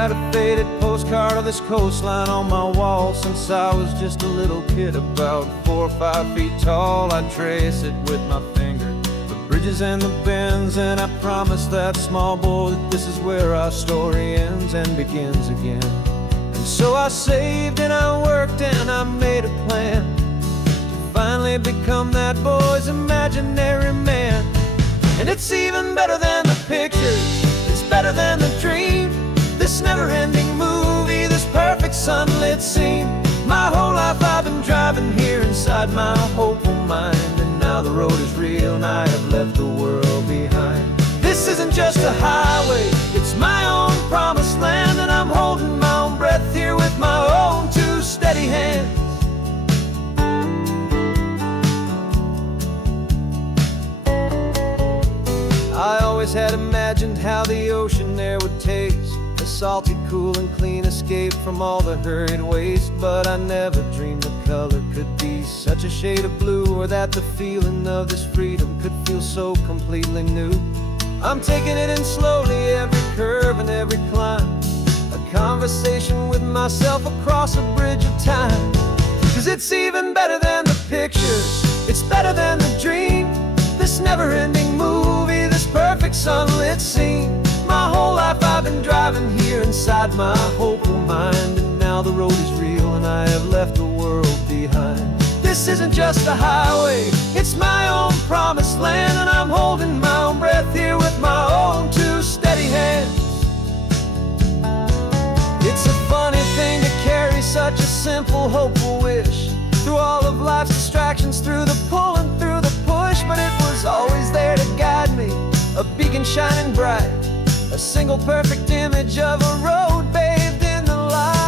had a faded postcard of this coastline on my wall since I was just a little kid, about 4 or 5 feet tall. I'd trace it with my finger, the bridges and the bends, and I promised that small boy that this is where our story ends and begins again. And so I saved and I worked and I made a plan to finally become that boy's imaginary man. And it's even better than the pictures, it's better than the dream, this never-ending movie, this perfect sunlit scene. My whole life I've been driving here inside my hopeful mind, and now the road is real and I have left the world behind. This isn't just a highway, it's my own promised land, and I'm holding my own breath here with my own 2 steady hands. I always had imagined how the ocean there would taste, a salty, cool and clean escape from all the hurried waste. But I never dreamed the color could be such a shade of blue, or that the feeling of this freedom could feel so completely new. I'm taking it in slowly, every curve and every climb, a conversation with myself across a bridge of time. 'Cause it's even better than the pictures, it's better than the dream, this never-ending movie, this perfect sunlit scene. My whole life I've been driving here inside my hopeful mind, and now the road is real and I have left the world behind. This isn't just a highway, it's my own promised land, and I'm holding my own breath here with my own 2 steady hands. It's a funny thing to carry such a simple, hopeful wish through all of life's distractions, through the pull and through the push, but it was always there to guide me, a beacon shining bright, a single perfect image of a road bathed in the light.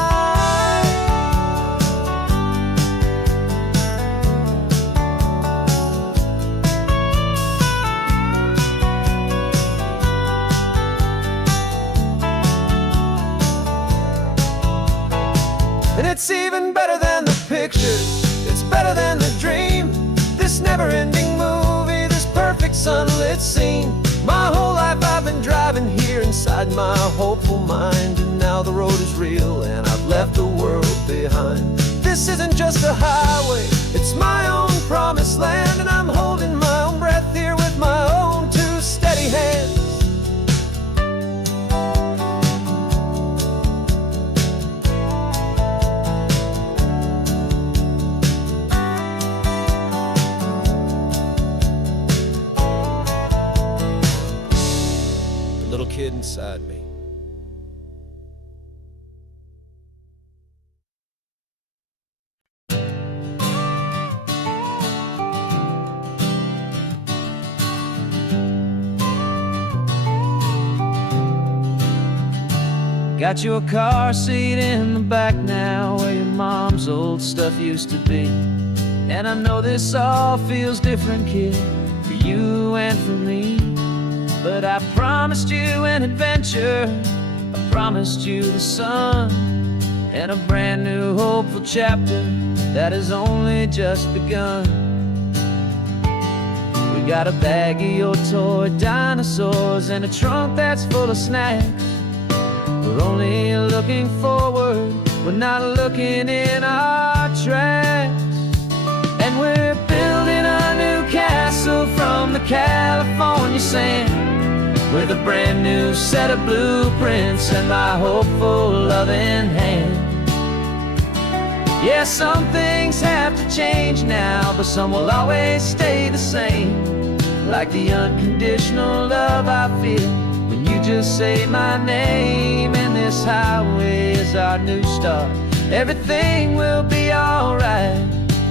And it's even better than the pictures, it's better than the dream, this never-ending movie, this perfect sunlit scene. My whole life I've been driving here inside my hopeful mind, and now the road is real and I've left the world behind. This isn't just a highway, it's my own promised land, and I'm holding my own breath here with my own 2 steady hands. Little kid inside me. Got your car seat in the back now, where your mom's old stuff used to be. And I know this all feels different, kid, for you and for me. But I promised you an adventure, I promised you the sun, and a brand new hopeful chapter that has only just begun. We got a bag of your toy dinosaurs and a trunk that's full of snacks. We're only looking forward, we're not looking in our tracks. And we're building a new castle from the California sand, with a brand new set of blueprints and my hopeful loving hand. Yeah, some things have to change now, but some will always stay the same. Like the unconditional love I feel when you just say my name. And this highway is our new start, everything will be alright.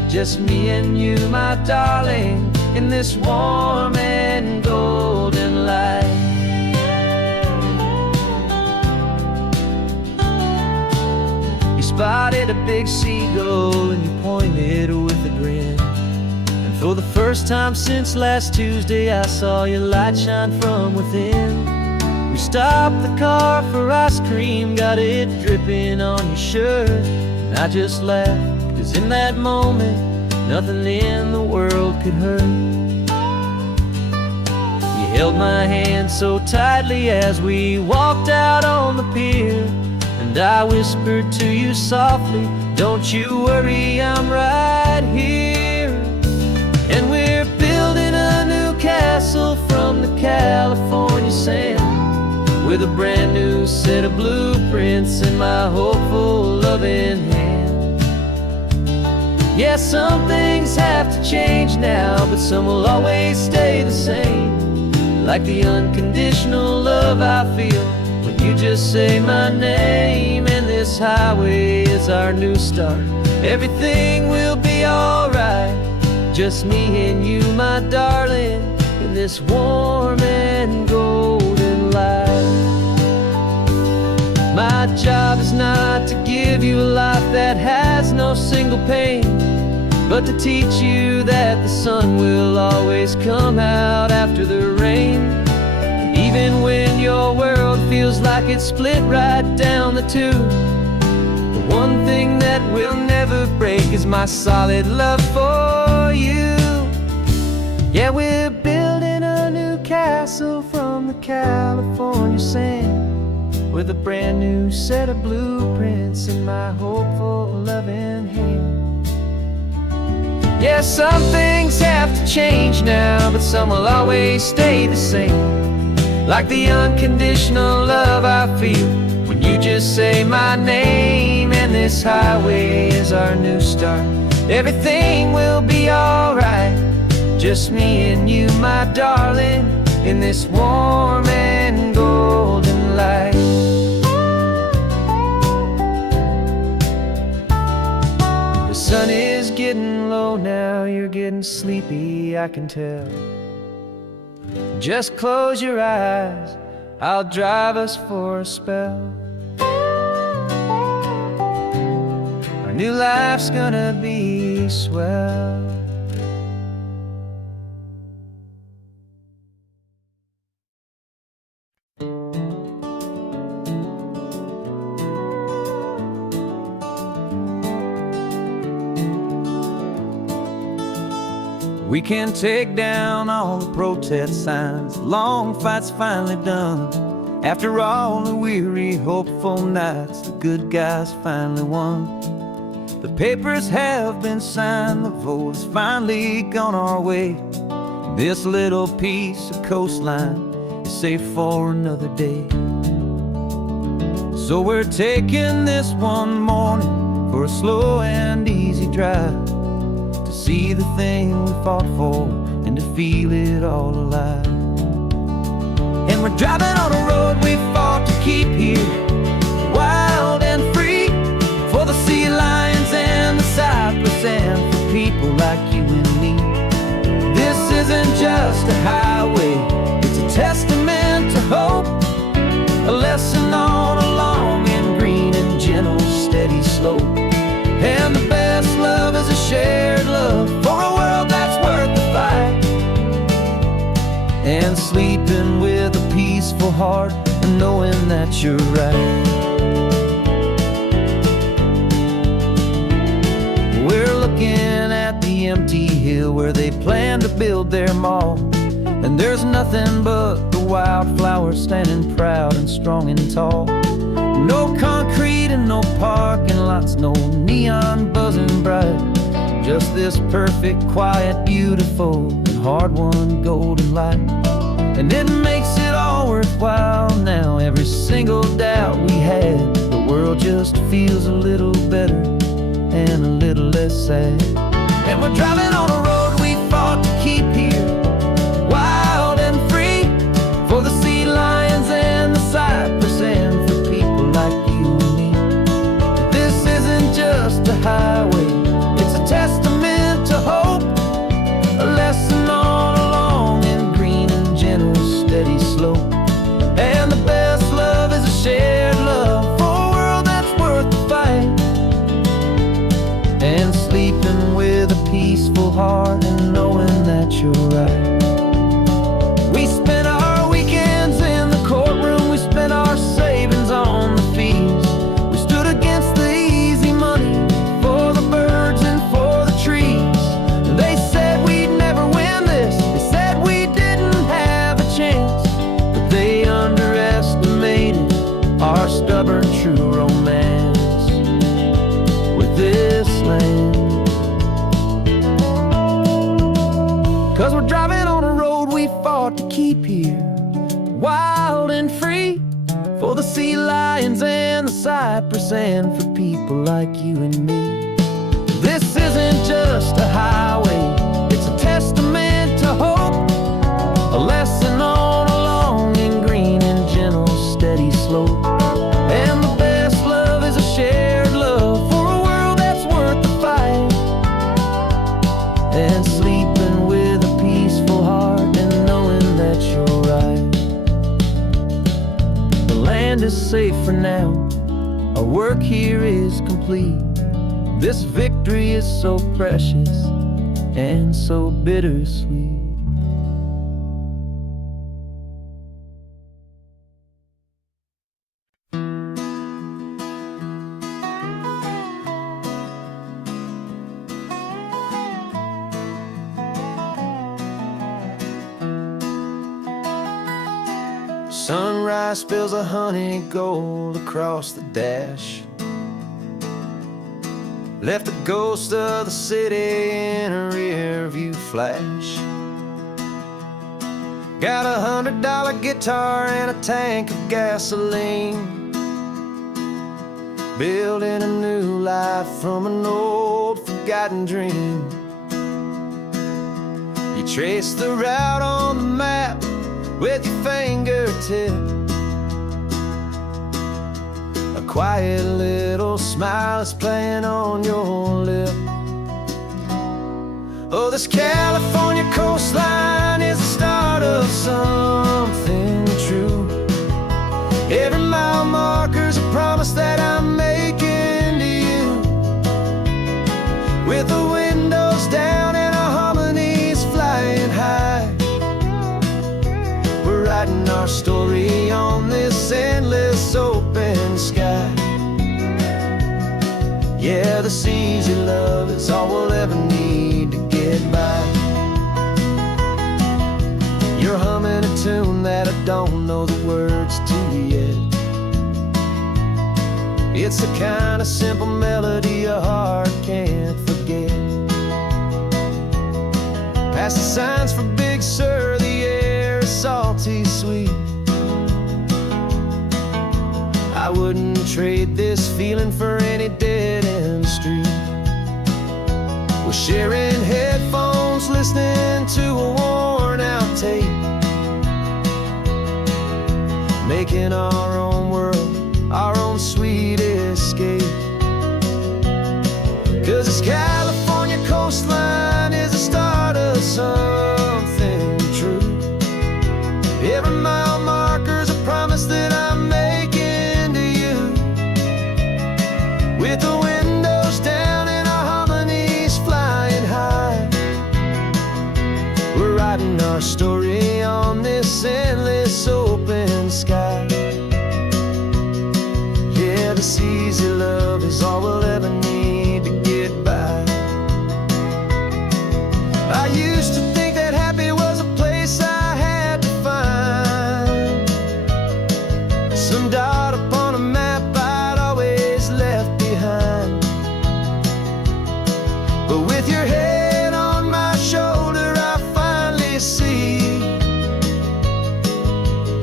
Just me and you, my darling, in this warm and golden light. You spotted a big seagull and you pointed with a grin. And for the first time since last Tuesday, I saw your light shine from within. We stopped the car for ice cream, got it dripping on your shirt. And I just laughed, 'cause in that moment, nothing in the world could hurt. You held my hand so tightly as we walked out on the pier, And I whispered to you softly, don't you worry, I'm right here. And we're building a new castle from the California sand, with a brand new set of blueprints in my hopeful, loving hand. Yeah, some things have to change now, but some will always stay the same, like the unconditional love I feel when you just say my name. And this highway is our new start. Everything will be alright, just me and you, my darling, in this warm and golden light. My job is not to give you a life that has no single pain, but to teach you that the sun will always come out after the rain. Even when your world feels like it's split right down the two, the one thing that will never break is my solid love for you. Yeah, we're building a new castle from the California sand, with a brand new set of blueprints in my hopeful, loving hand. Yeah, some things have to change now, but some will always stay the same, like the unconditional love I feel when you just say my name. And this highway is our new start. Everything will be alright, just me and you, my darling, in this warm and golden light. The sun is getting low now, you're getting sleepy, I can tell. Just close your eyes, I'll drive us for a spell. Our new life's gonna be swell. We can take down all the protest signs, long fight's finally done. After all the weary, hopeful nights, the good guys finally won. The papers have been signed, the vote has finally gone our way. This little piece of coastline is safe for another day. So we're taking this one morning for a slow and easy drive, to see the thing we fought for and to feel it all alive. And we're driving on a road we fought to keep here, wild and free, for the sea lions and the cypress and for people like you and me. This isn't just a highway, it's a testament to hope, a lesson on a long and green and gentle steady slope. And the best love is a shared love for a world that's worth the fight, and sleeping with a peaceful heart and knowing that you're right. We're looking at the empty hill where they plan to build their mall, and there's nothing but the wildflowers standing proud and strong and tall. No concrete and no parking lots, no neon buzzing bright, just this perfect, quiet, beautiful, and hard-won golden light. And it makes it all worthwhile now, every single doubt we had. The world just feels a little better and a little less sad. And we're driving on a road we fought to keep here, wild and free, for the sea lions and the cypress and for people like you and me. This isn't just a highway, it's a testament to hope, a lesson on a long and green and gentle steady slope. And the best love is a shared love for a world that's worth the fight, and sleeping with a peaceful heart sea lions and the cypress, and for people like you and me. This isn't just a highway, it's a testament to hope, a lesson on a long and green and gentle steady slope. And the best love is a shared love for a world that's worth the fight, and sleeping with a peaceful heart and knowing that you're right. The land is safe for now, our work here is complete. This victory is so precious and so bittersweet. Sunrise spills a honey gold across the dash, left the ghost of the city in a rear view flash. Got a $100 guitar and a tank of gasoline, building a new life from an old forgotten dream. You trace the route on the map with your fingertip, a quiet little smile is playing on your lip. Oh, this California coastline is the start of something true. Every mile marker's a promise that I'm making to you, with the windows down and our harmonies flying high. We're writing our story on this endless open sky. Yeah, this easy love is all we'll ever need to get by. You're humming a tune that I don't know the words to yet. It's the kind of simple melody your heart can't forget. Past the signs for Big Sur, the air is salty sweet. I wouldn't trade this feeling for any dead-end street. We're sharing headphones, listening to a worn-out tape, making our own world, our own sweet escape. 'Cause this California coastline is the start of something true. Every mile marker's a promise that I'm making to you, with the windows down and our harmonies flying high. We're writing our story on this endless open sky. Yeah, this easy love is all we'll ever need to get by. I used to think that happy was a place I had to find, some dot upon a map I'd always left behind. But with your head on my shoulder, I finally see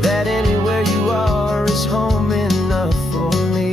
that anywhere you are is home enough for me.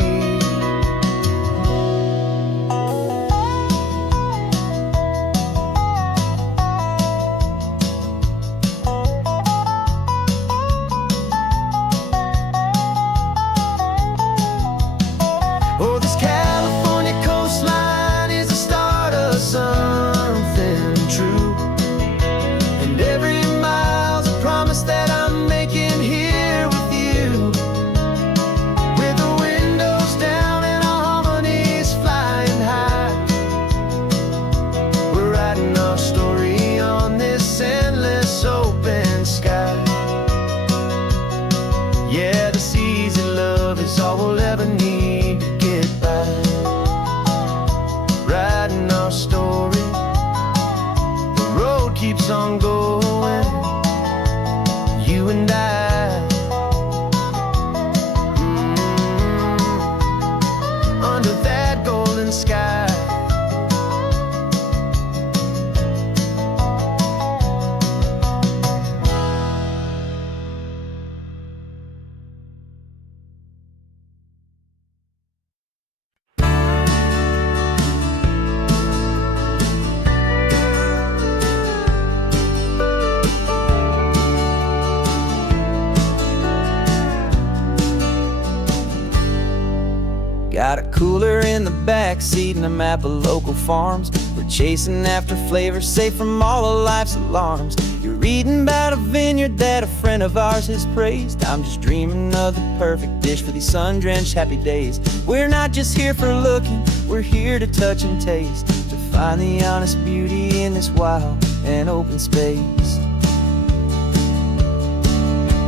Got a cooler in the back seat and a map of local farms. We're chasing after flavors safe from all of life's alarms. You're reading about a vineyard that a friend of ours has praised. I'm just dreaming of the perfect dish for these sun-drenched happy days. We're not just here for looking, we're here to touch and taste, to find the honest beauty in this wild and open space.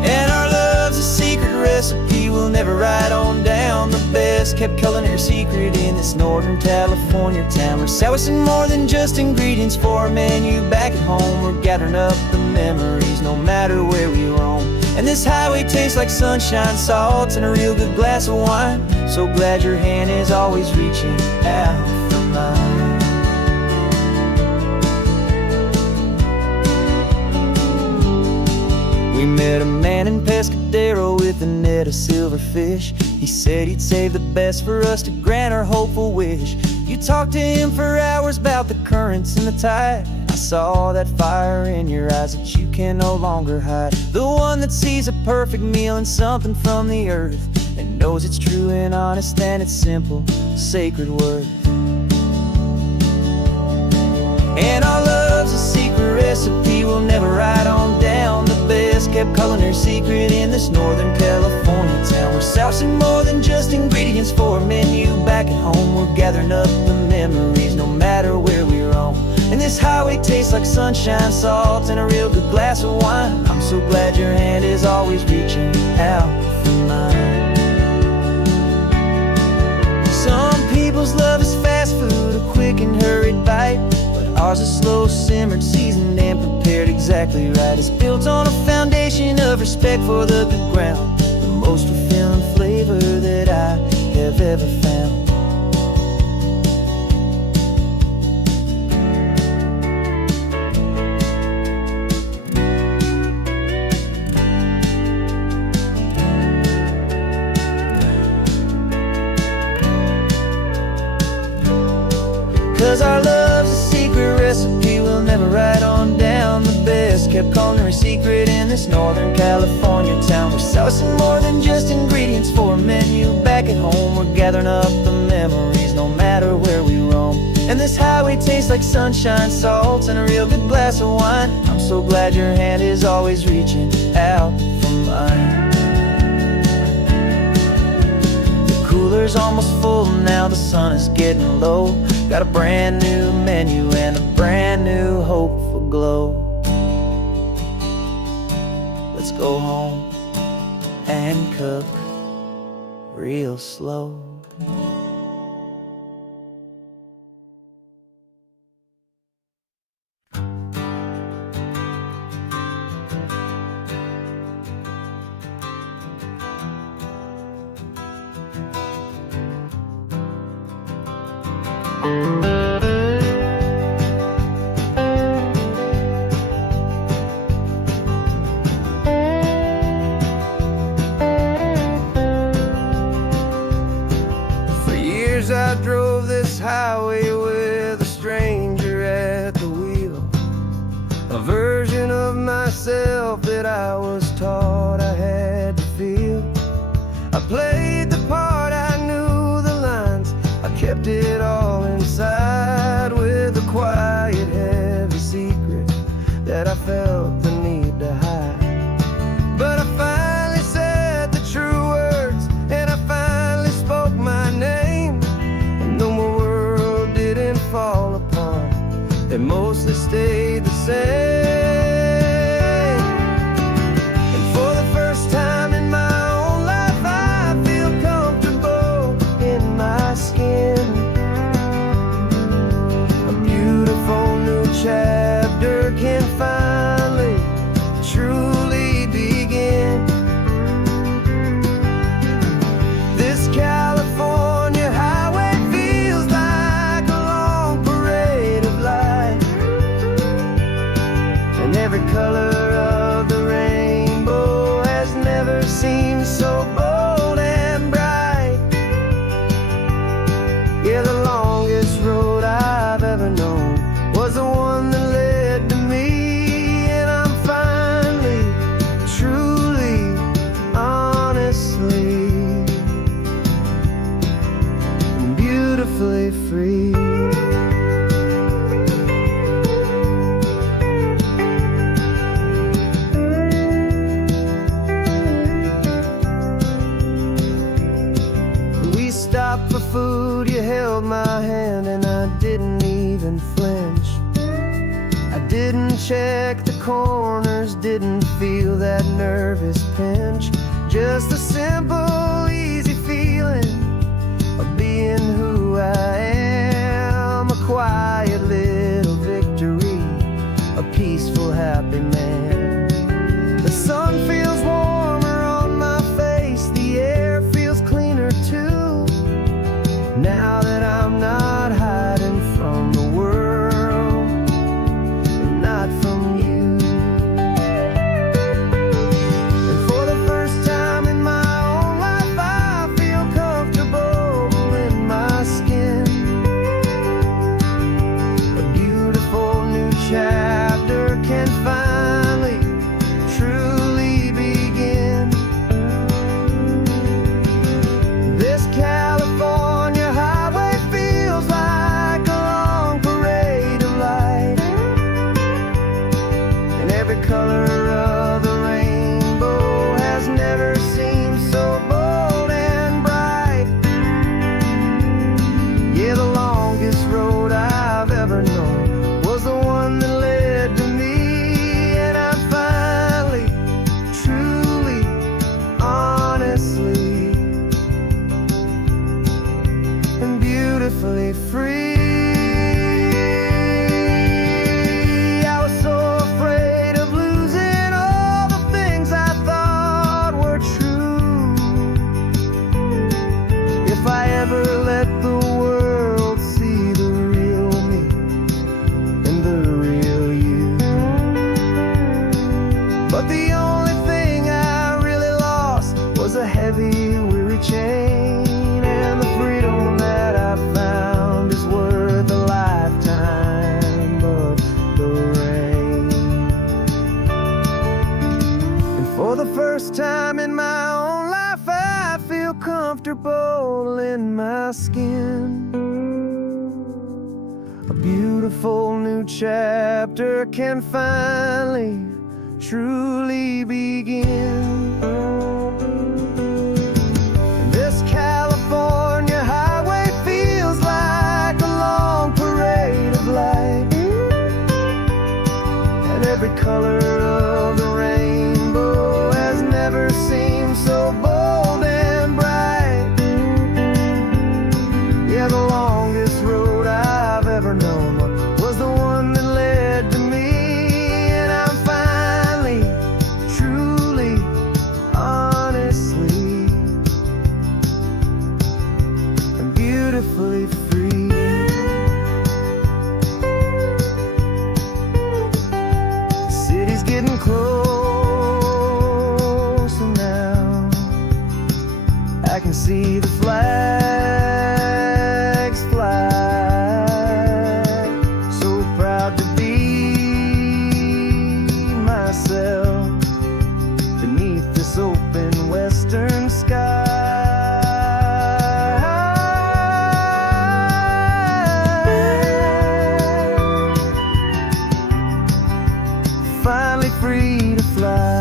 And our love's a secret recipe we'll never write on down. The best kept culinary secret in this Northern California town. We're sourcing more than just ingredients for a menu back at home. We're gathering up the memories no matter where we roam. And this highway tastes like sunshine, salt, and a real good glass of wine. So glad your hand is always reaching out for mine. We met a man in Pescadero with a net of silverfish. He said he'd save the best for us to grant our hopeful wish. You talked to him for hours about the currents and the tide. I saw that fire in your eyes that you can no longer hide. The one that sees a perfect meal in something from the earth, and knows it's true and honest and it's simple, sacred worth. And our love's a secret recipe we'll never write on down. The best kept culinary secret in this Northern California town. We're sourcing more than just ingredients for a menu back at home. We're gathering up the memories no matter where we roam. And this highway tastes like sunshine, salt, and a real good glass of wine. I'm so glad your hand is always reaching out for mine. Some people's love is fast food, a quick and hurried bite. Ours is slow simmered, seasoned, and prepared exactly right. It's built on a foundation of respect for the good ground, the most fulfilling flavor that I have ever found. 'Cause our love's a secret recipe we'll never write on down. The best kept culinary secret in this Northern California town. We're sourcing more than just ingredients for a menu back at home. We're gathering up the memories no matter where we roam. And this highway tastes like sunshine, salt, and a real good glass of wine. I'm so glad your hand is always reaching out for mine. Cooler's almost full now, the sun is getting low. Got a brand new menu and a brand new hopeful glow. Let's go home and cook real slow. For years I drove this highway with a stranger at the wheel, a version of myself that I was taught I had to feel. I played the part, I knew the lines, I kept it all inside with a quiet, heavy secret that I felt the need to hide. But I finally said the true words, and I finally spoke my name. And though my world didn't fall apart, it mostly stayed the same. And for the first time in my own life, I feel beautifully free. We stopped for food, you held my hand, and I didn't even flinch. I didn't check the corners, didn't feel that nervous pinch. Just a simple, easy feeling of being who I am. A quiet little victory, a peaceful, happy man. The sun feels warmer on my face, the air feels cleaner too. Now that I'm not hiding from the world, and not from you. And for the first time in my own life, I feel comfortable in my skin. A beautiful new chapter can finally, truly begin. This California highway feels like a long parade of light, and every color of the rainbow has never seemed so bold and bright. Yeah, the longest road I've ever known was the one that led to me, and I'm finally, truly, honestly, and beautifully free. I was so afraid of losing all the things I thought were true. If I ever let the world see the real me and the real you. But the only thing I really lost was a heavy, weary chain, and the freedom that I found is worth a lifetime of the rain. And for the first time in my own life, I feel comfortable in my skin. A beautiful new chapter can finally, truly begin. This California highway feels like a long parade of light, and every color of the rainbow has never seemed so bold and bright. Yeah, the longest road I've ever known was the one that led to me, and I'm finally, truly, honestly, and beautifully free. The city's getting closer now. I can see the flags fly. So proud to be myself beneath this open western sky. Finally free to fly.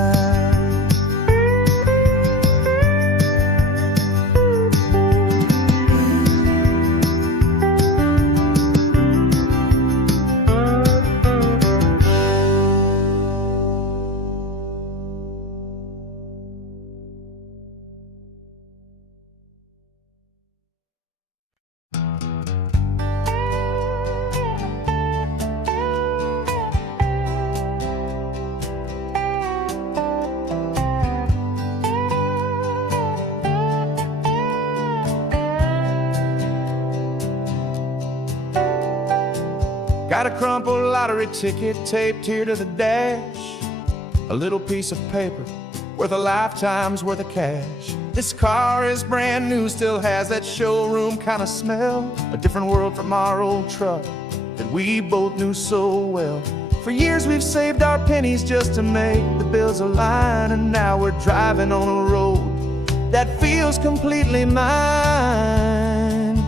Got a crumpled lottery ticket taped here to the dash, a little piece of paper worth a lifetime's worth of cash. This car is brand new, still has that showroom kind of smell, a different world from our old truck that we both knew so well. For years we've saved our pennies just to make the bills align, and now we're driving on a road that feels completely mine.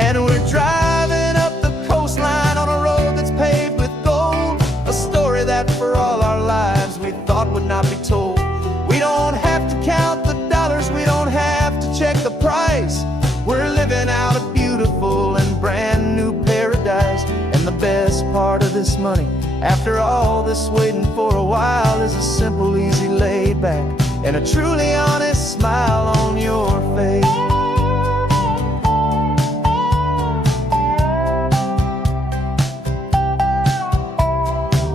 And we're driving this money. After all this waiting for a while is a simple, easy, laid back, and a truly honest smile on your face.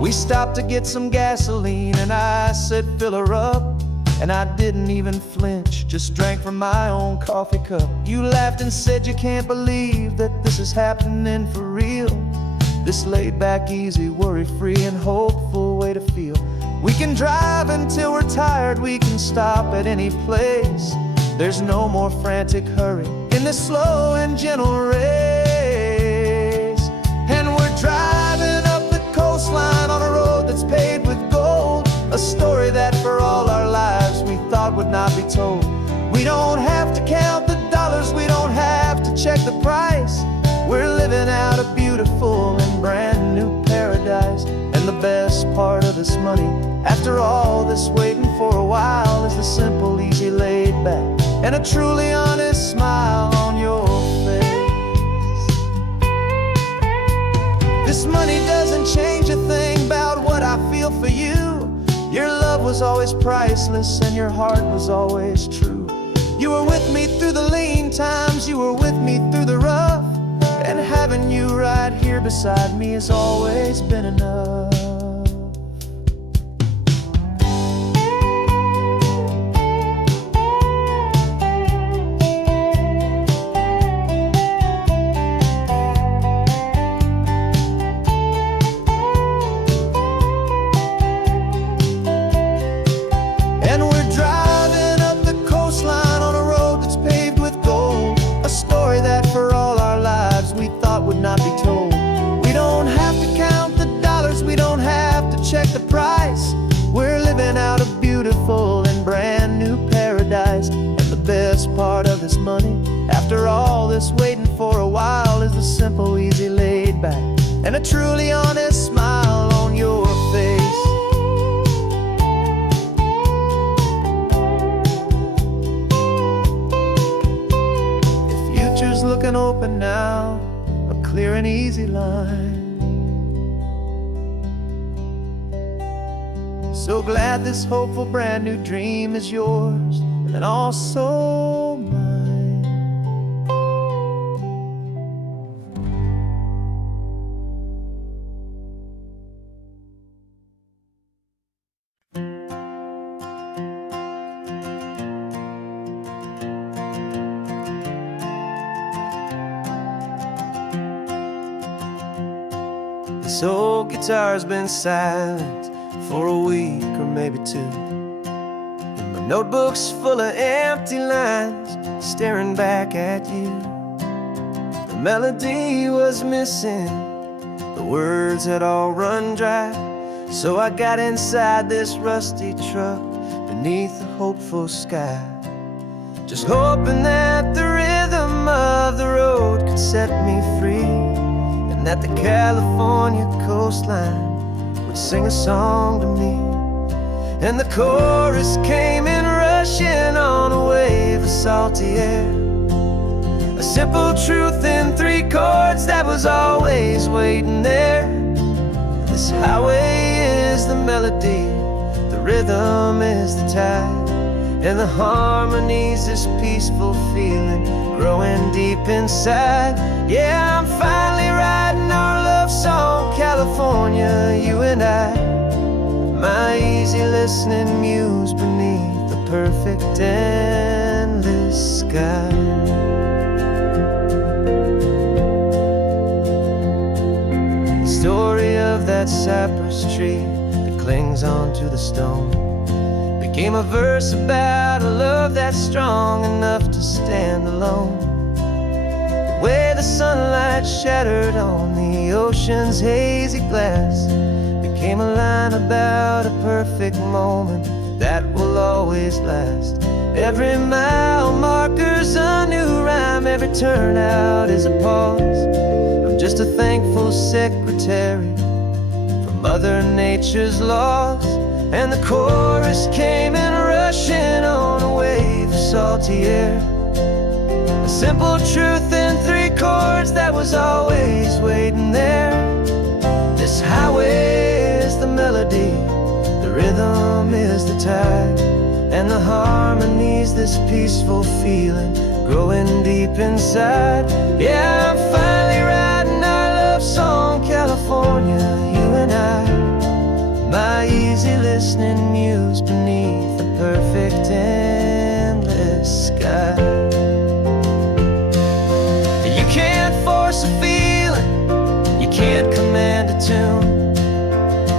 We stopped to get some gasoline and I said fill her up, and I didn't even flinch, just drank from my own coffee cup. You laughed and said you can't believe that this is happening for real. This laid back, easy, worry-free and hopeful way to feel. We can drive until we're tired, we can stop at any place. There's no more frantic hurry in this slow and gentle race. And we're driving up the coastline on a road that's paved with gold, a story that for all our lives we thought would not be told. We don't have to count the dollars, we don't have to check the price. We're living out a beautiful and brand new paradise. And the best part of this money, after all this waiting for a while, is the simple, easy, laid back, and a truly honest smile on your face. This money doesn't change a thing about what I feel for you. Your love was always priceless and your heart was always true. You were with me through the lean times, you were with me through the rough, and having you right here beside me has always been enough. And we're driving up the coastline on a road that's paved with gold, a story that for all our lives we thought would not be told. We don't have to count the dollars, we don't have to check the price. We're living out a beautiful and brand new paradise. And the best part of this money, after all this waiting for a while, is the simple, easy, laid back, and a truly honest smile on your face. Looking open now, a clear and easy line. So glad this hopeful brand new dream is yours and also mine. This old guitar's been silent for a week or maybe two, and my notebook's full of empty lines staring back at you. The melody was missing, the words had all run dry, so I got inside this rusty truck beneath the hopeful sky, just hoping that the rhythm of the road could set me free, that the California coastline would sing a song to me. And the chorus came in rushing on a wave of salty air, a simple truth in 3 chords that was always waiting there. This highway is the melody, the rhythm is the tide, and the harmony's this peaceful feeling growing deep inside. Yeah, I'm finally writing our love song, California, you and I, my easy listening muse beneath the perfect endless sky. The story of that cypress tree that clings onto the stone became a verse about a love that's strong enough to stand alone. The way the sunlight shattered on the ocean's hazy glass became a line about a perfect moment that will always last. Every mile marker's a new rhyme, every turnout is a pause. I'm just a thankful secretary for Mother Nature's laws. And the chorus came in rushing on a wave of salty air, a simple truth in 3 chords that was always waiting there. This This highway is the melody, the rhythm is the tide, and the harmony's this peaceful feeling growing deep inside. Yeah, I'm finally writing our love song, California, you and I. My easy listening muse beneath the perfect endless sky. You can't force a feeling, you can't command a tune.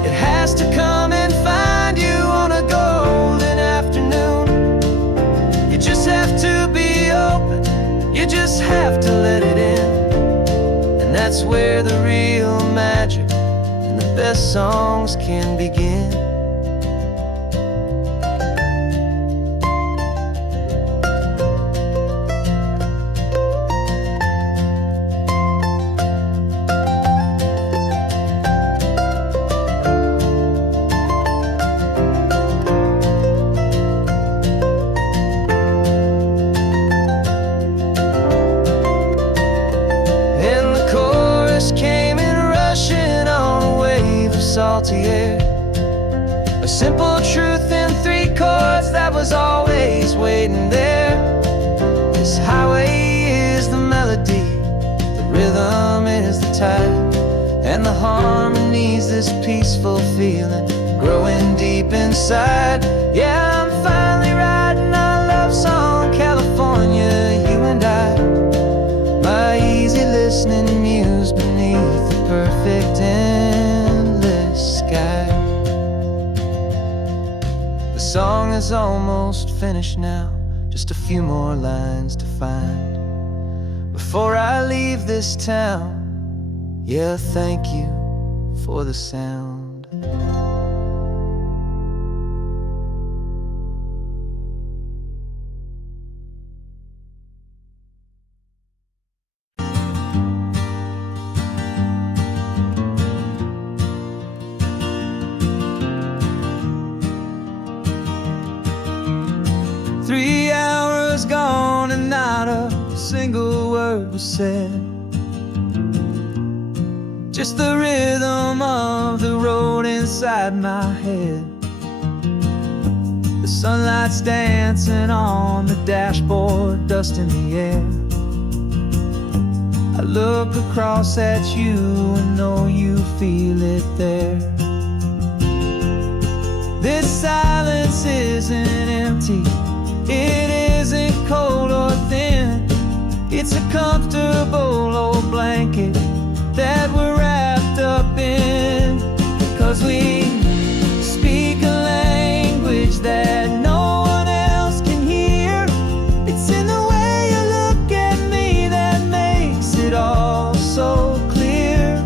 It has to come and find you on a golden afternoon. You just have to be open, you just have to let it in. And that's where the real magic and the best songs can begin. Came in rushing on a wave of salty air, a simple truth in 3 chords that was always waiting there. This highway is the melody, the rhythm is the tide, and the harmony's this peaceful feeling growing deep inside. Yeah, I'm finally writing our love song, California, you and I. My easy listening muse beneath the perfect endless sky. The song is almost finished now, just a few more lines to find before I leave this town. Yeah, thank you for the sound. 3 hours gone and not a single word was said. Just the rhythm of the road inside my head. The sunlight's dancing on the dashboard, dust in the air. I look across at you and know you feel it there. This silence isn't empty, it isn't cold or thin. It's a comfortable old blanket that we're wrapped up in. 'Cause we speak a language that no one else can hear. It's in the way you look at me that makes it all so clear.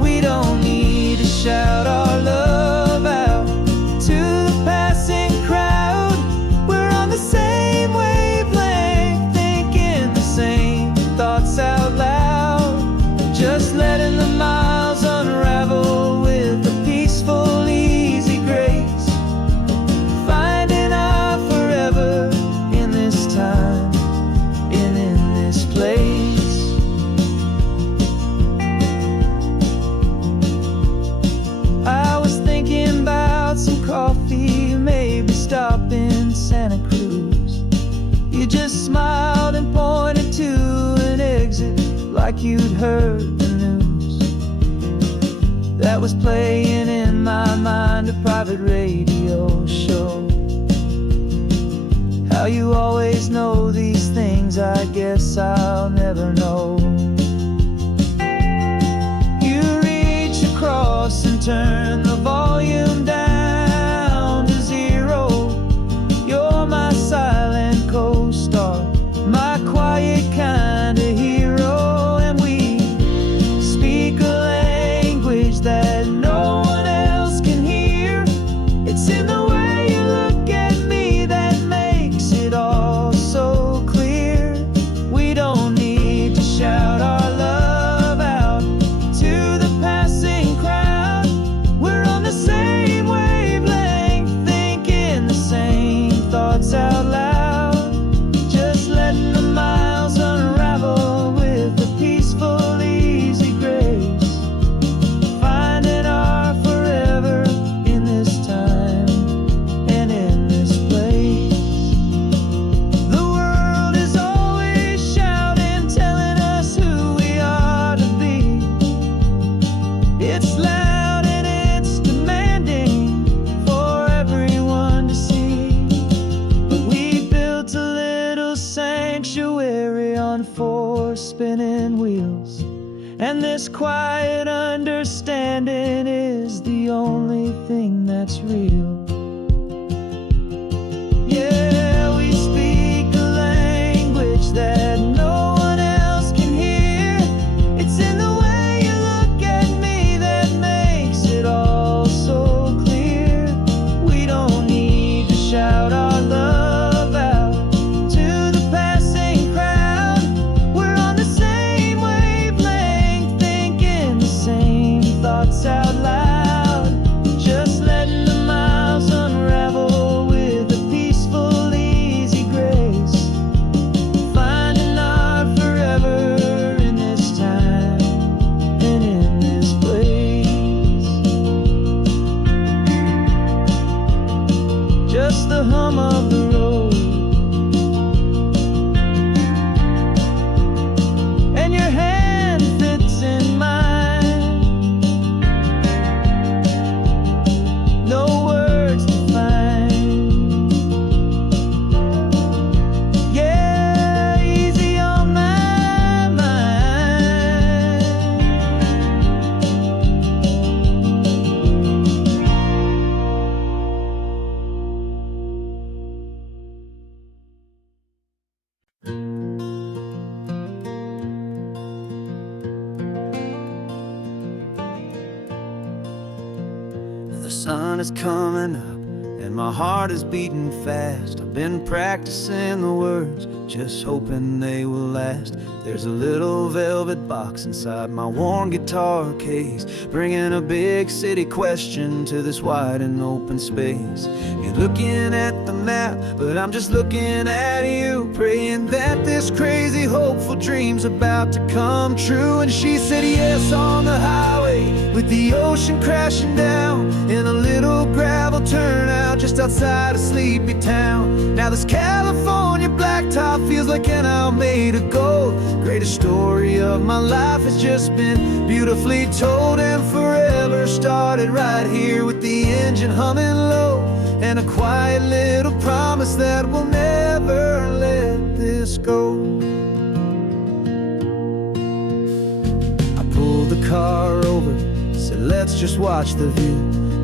We don't need to shout our love out to the passing crowd. We're on the same wavelength, thinking the same thoughts out loud. Just letting the miles unravel with a peaceful, easy grace. Finding our forever in this time and in this place. I was thinking about some coffee, maybe stop in Santa Cruz. You just smiled and pointed to an exit like you'd heard the news. That was playing in my mind, a private radio show. How you always know these things, I guess I'll never know. You reach across and turn the volume down to 0. You're my silent co-star, my quiet kind of hero. And we speak a language that no one else can hear. It's in the way you look at me that makes it all so clear. We don't need to shout our love out to the passing crowd. We're on the your spinning wheels. And this quiet understanding is the only thing that's real. Yeah, we speak a language that no one else can hear. It's in the way you look at me that makes it all so clear. We don't need to shout our love out to the passing crowd. We're on the same wavelength, thinking the same thoughts out loud. Just letting the miles unravel with a peaceful, easy grace. Finding our forever in this time and in this place. Just the hum of the road and your hand fits in mine. No words to find. Yeah, easy on my mind. The sun is coming up and my heart is beating fast. I've been practicing the words, just hoping they will last. There's a little velvet box inside my worn guitar case, bringing a big city question to this wide and open space. You're looking at the map, but I'm just looking at you, praying that this crazy hopeful dream's about to come true. And she said yes on the highway with the ocean crashing down in a little gravel turnout just outside of Sleepy Town. Now this California blacktop feels like an hour made of gold. Greatest story of my life has just been beautifully told, and forever started right here with the engine humming low, and a quiet little promise that we'll never let this go. I pulled the car over, said let's just watch the view.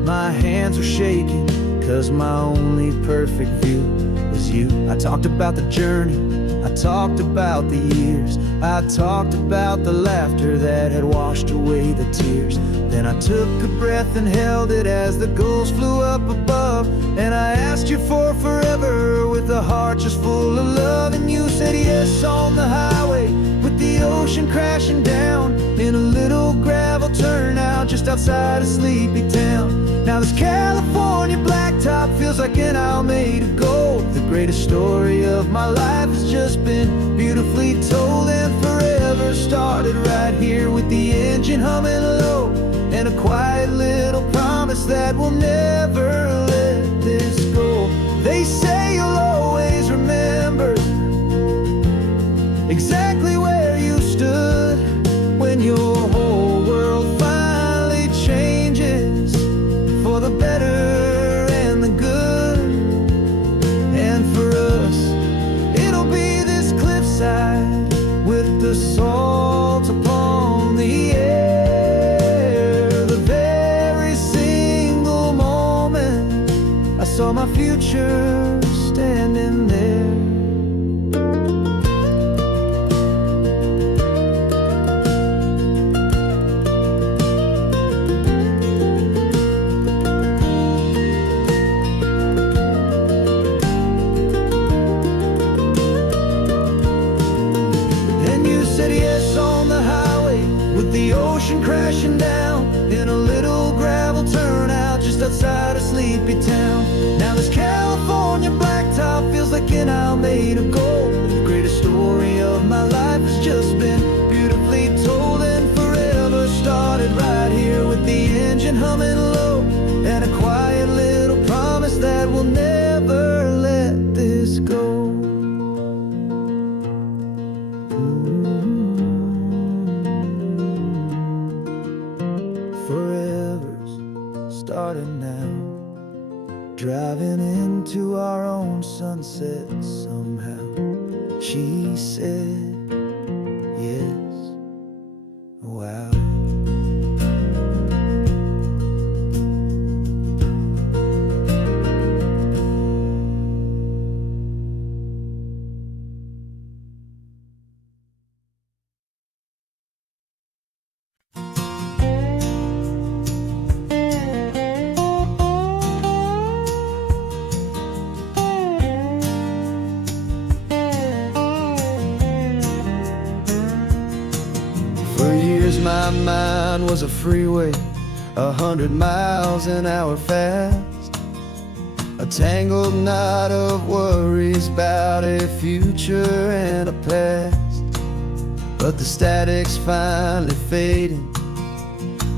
My hands were shaking, cause my only perfect view was you. I talked about the journey, I talked about the years, I talked about the laughter that had washed away the tears. Then I took a breath and held it as the gulls flew up above, and I asked you for forever with a heart just full of love. And you said yes on the highway with the ocean crashing down in a little gravel turnout just outside of Sleepy Town. Now this California blacktop feels like an hour made of gold. The greatest story of my life has just been beautifully told, and forever started right here with the engine humming low, and a quiet little promise that we'll never let this go. They say you'll always remember exactly where you stood when your whole world finally changes for the better and the good. And for us, it'll be this cliffside with the salt upon the air. The very single moment I saw my future standing there. Crashing down in a little gravel turnout just outside of Sleepy Town. Now this California blacktop feels like an hour made of gold. The greatest story of my life has just been beautifully told, and forever started right here with the engine humming low, and a quiet little promise that we'll never let this go. Starting now, driving into our own sunset somehow. She said my mind was a freeway, 100 miles an hour fast, a tangled knot of worries about a future and a past. But the static's finally fading,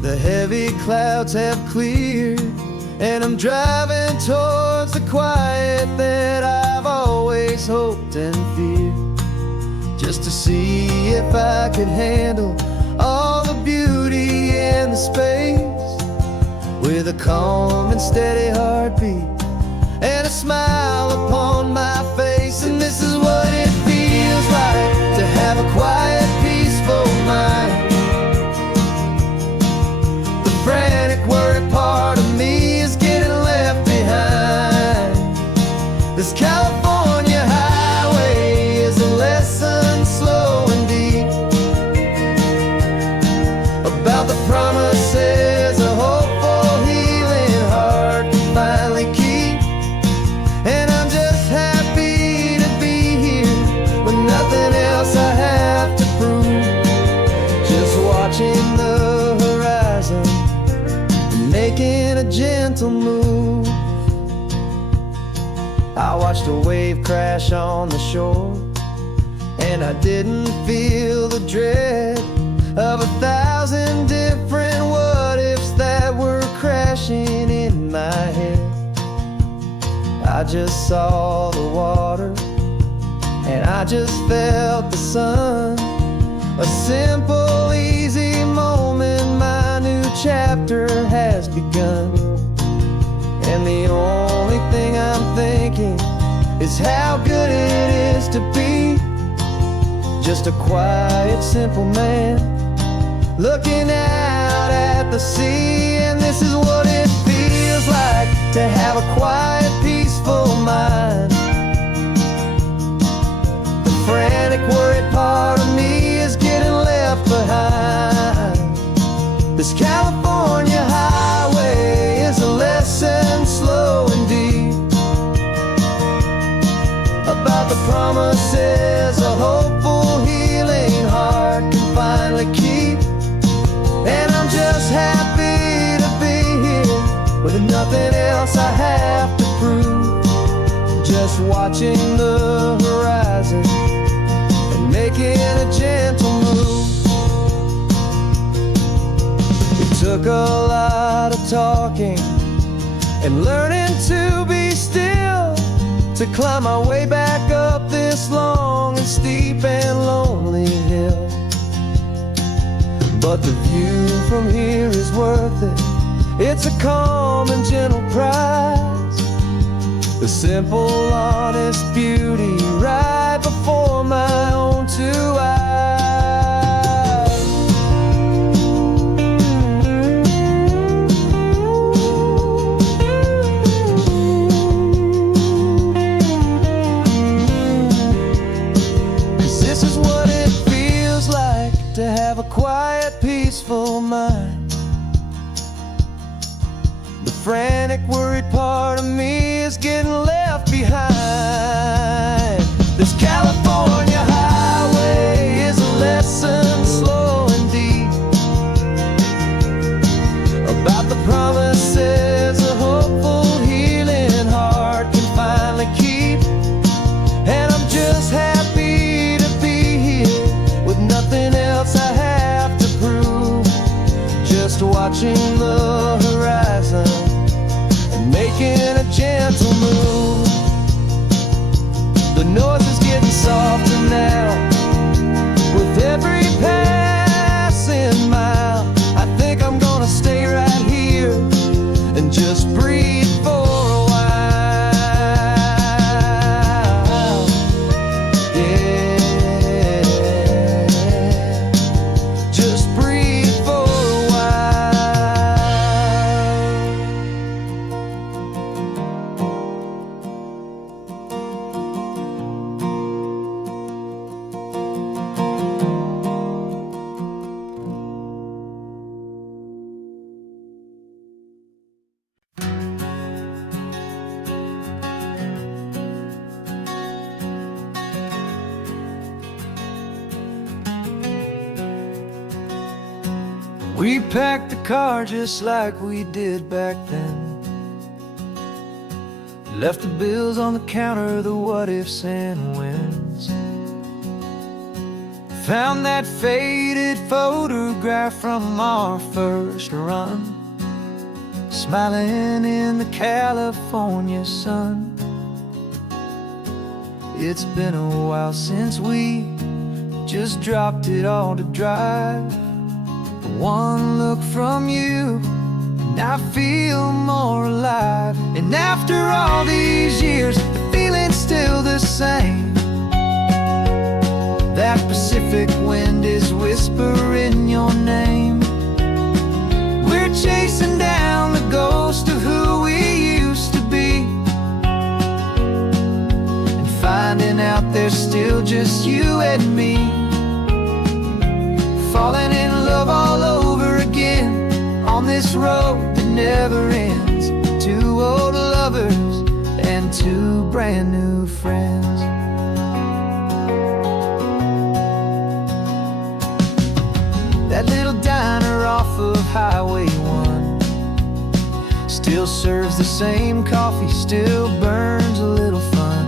the heavy clouds have cleared, and I'm driving towards the quiet that I've always hoped and feared, just to see if I could handle all the beauty and the space, with a calm and steady heartbeat and a smile upon my face. And this is what it feels like to have a quiet, peaceful mind. The frantic, worried part of me is getting left behind. This California highway is a lesson slow and deep about the promises a hopeful, healing heart can finally keep. And I'm just happy to be here with nothing else I have to prove, just watching the horizon and making a gentle move. I watched a wave crash on the shore, and I didn't feel the dread of 1,000 different what-ifs that were crashing in my head. I just saw the water, and I just felt the sun. A simple, easy moment, my new chapter has begun. And the only thing I'm thinking is how good it is to be just a quiet, simple man looking out at the sea. And this is what it feels like to have a quiet, peaceful mind. The frantic, worried part of me is getting left behind. This California highway is a lesson slow and deep about the promises a hopeful, healing heart can finally keep. And I'm just happy to be here with nothing else I have to prove, just watching the horizon and making a gentle move. It took a lot of talking and learning to be still to climb my way back up this long and steep and lonely hill. But the view from here is worth it. It's a calm and gentle prize, the simple, honest beauty right before my own two eyes. To have a quiet, peaceful mind. The frantic, worried part of me is getting left behind. This California highway is a lesson slow and deep about the promises a hopeful, healing heart can finally keep. And I'm just happy to be here with nothing else I have to prove, just watching the horizon and making a gentle move. The noise is getting softer now with every passing mile. I think I'm gonna stay right here and just breathe for a while. Just breathe for a while. We packed the car just like we did back then. Left the bills on the counter, the what-ifs and whens. Found that faded photograph from our first run, smiling in the California sun. It's been a while since we just dropped it all to drive. But one look from you and I feel more alive. And after all these years, the feeling's still the same. That Pacific wind is whispering your name. We're chasing down the ghost of who we used to be, and finding out there's still just you and me. Falling in love all over again on this road that never ends. Two old lovers and two brand new friends. That little diner off of Highway 1 still serves the same coffee, still burns a little fun.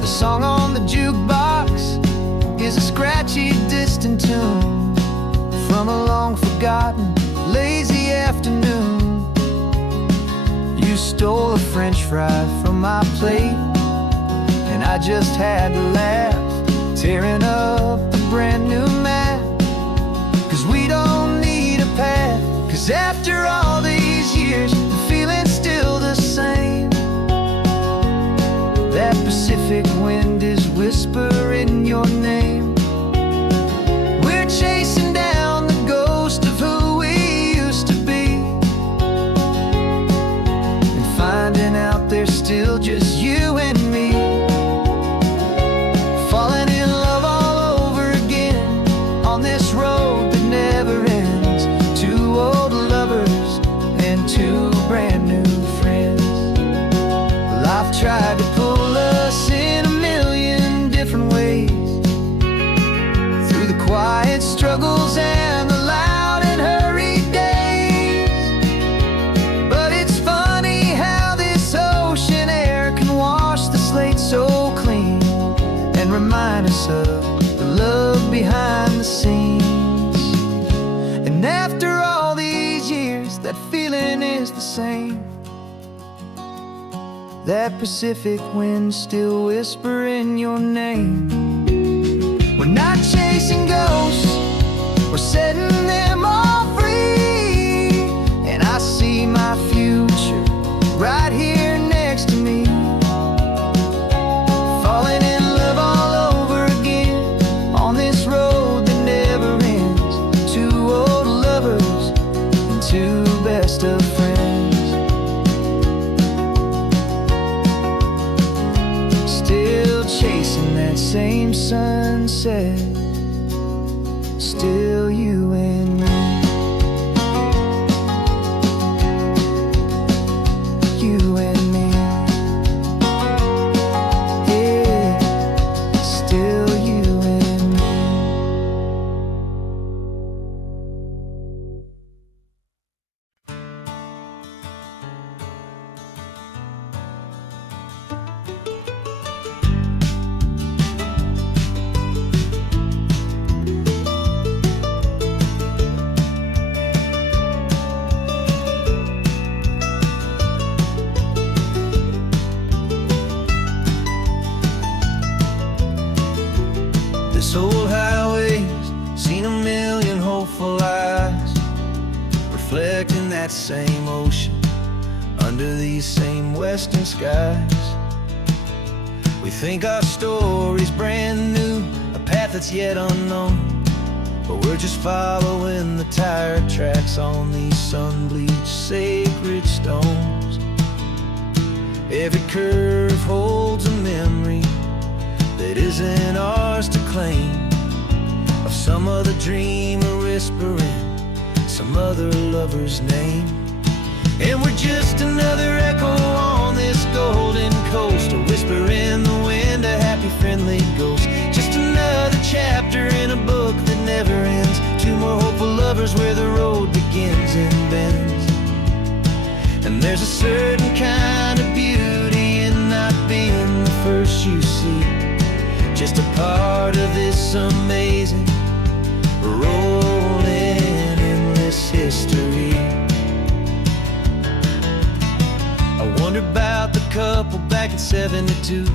The song on the jukebox is a scratchy, distant tune from a long forgotten, lazy afternoon. You stole a French fry from my plate, and I just had to laugh, tearing up the brand new map. Cause we don't need a path, cause after all these years, the feeling's still the same. That Pacific wind is whispering your name. We're chasing down the ghost of who we used to be, and finding out there's still just you and me. Falling in love all over again on this road that never ends. Two old lovers and two brand new friends. Life tried to pull us in a million different ways, through the quiet struggles and the loud and hurried days. But it's funny how this ocean air can wash the slate so clean and remind us of the love behind the scenes. And after all these years, that feeling is the same. That Pacific wind still whispering your name. We're not chasing ghosts, we're setting them all free. And I see my future right here next to me. Falling in love all over again on this road that never ends. Two old lovers and two best of friends. Still chasing that same sunset, still you and me. You and me. Yeah, still you and me. This old highway's seen a million hopeful eyes, reflecting that same ocean under these same western skies. We think our story's brand new, a path that's yet unknown, but we're just following the tire tracks on these sun-bleached sacred stones. Every curve holds a memory that isn't ours to claim, of some other dreamer whispering some other lover's name. And we're just another echo on this golden coast, a whisper in the wind, a happy friendly ghost. Just another chapter in a book that never ends. lovers where the road begins and bends. And there's a certain kind of beauty in not being the first you see, just a part of this amazing rolling endless history. I wonder about the couple back in '72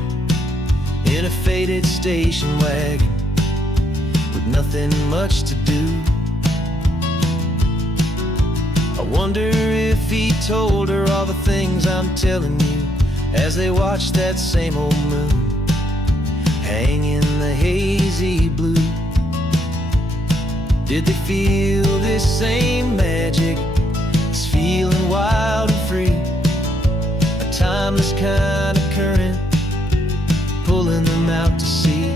in a faded station wagon with nothing much to do. I wonder if he told her all the things I'm telling you as they watched that same old moon hang in the hazy blue. Did they feel this same magic, this feeling wild and free, a timeless kind of current pulling them out to sea?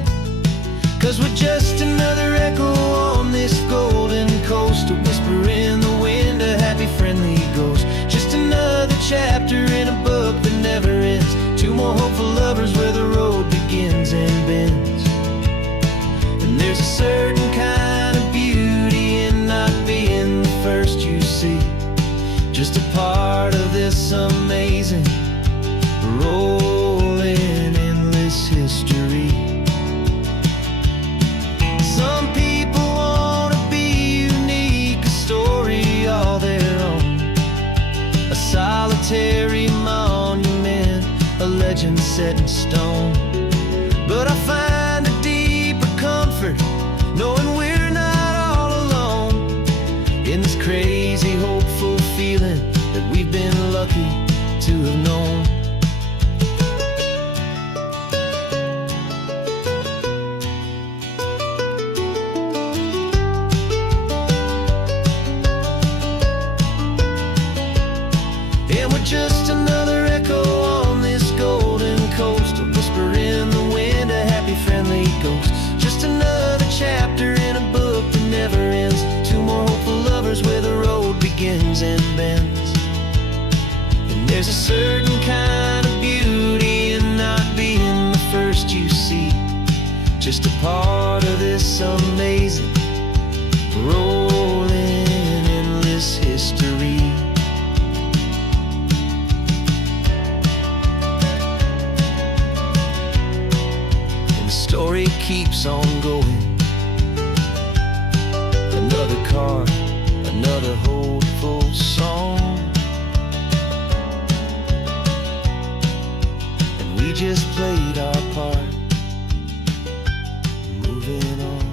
'Cause we're just another echo on this golden coast, a whisper in the wind, a happy friendly ghost, just another chapter in a book that never ends, two more hopeful lovers where the road begins and bends. And there's a certain kind of beauty in not being the first you see, just a part of this amazing rolling endless history. Some people want to be unique, a story all their own, a solitary monument, a legend set in stone. But I find a deeper comfort knowing we're not all alone in this crazy hopeful feeling that we've been lucky to have known. And we're just another echo on this golden coast, a whisper in the wind, a happy friendly ghost, just another chapter in a book that never ends, two more hopeful lovers where the road begins and bends. And there's a certain kind of beauty in not being the first you see, just a part of this amazing rolling endless history. Story keeps on going, another card, another hopeful song, and we just played our part, moving on.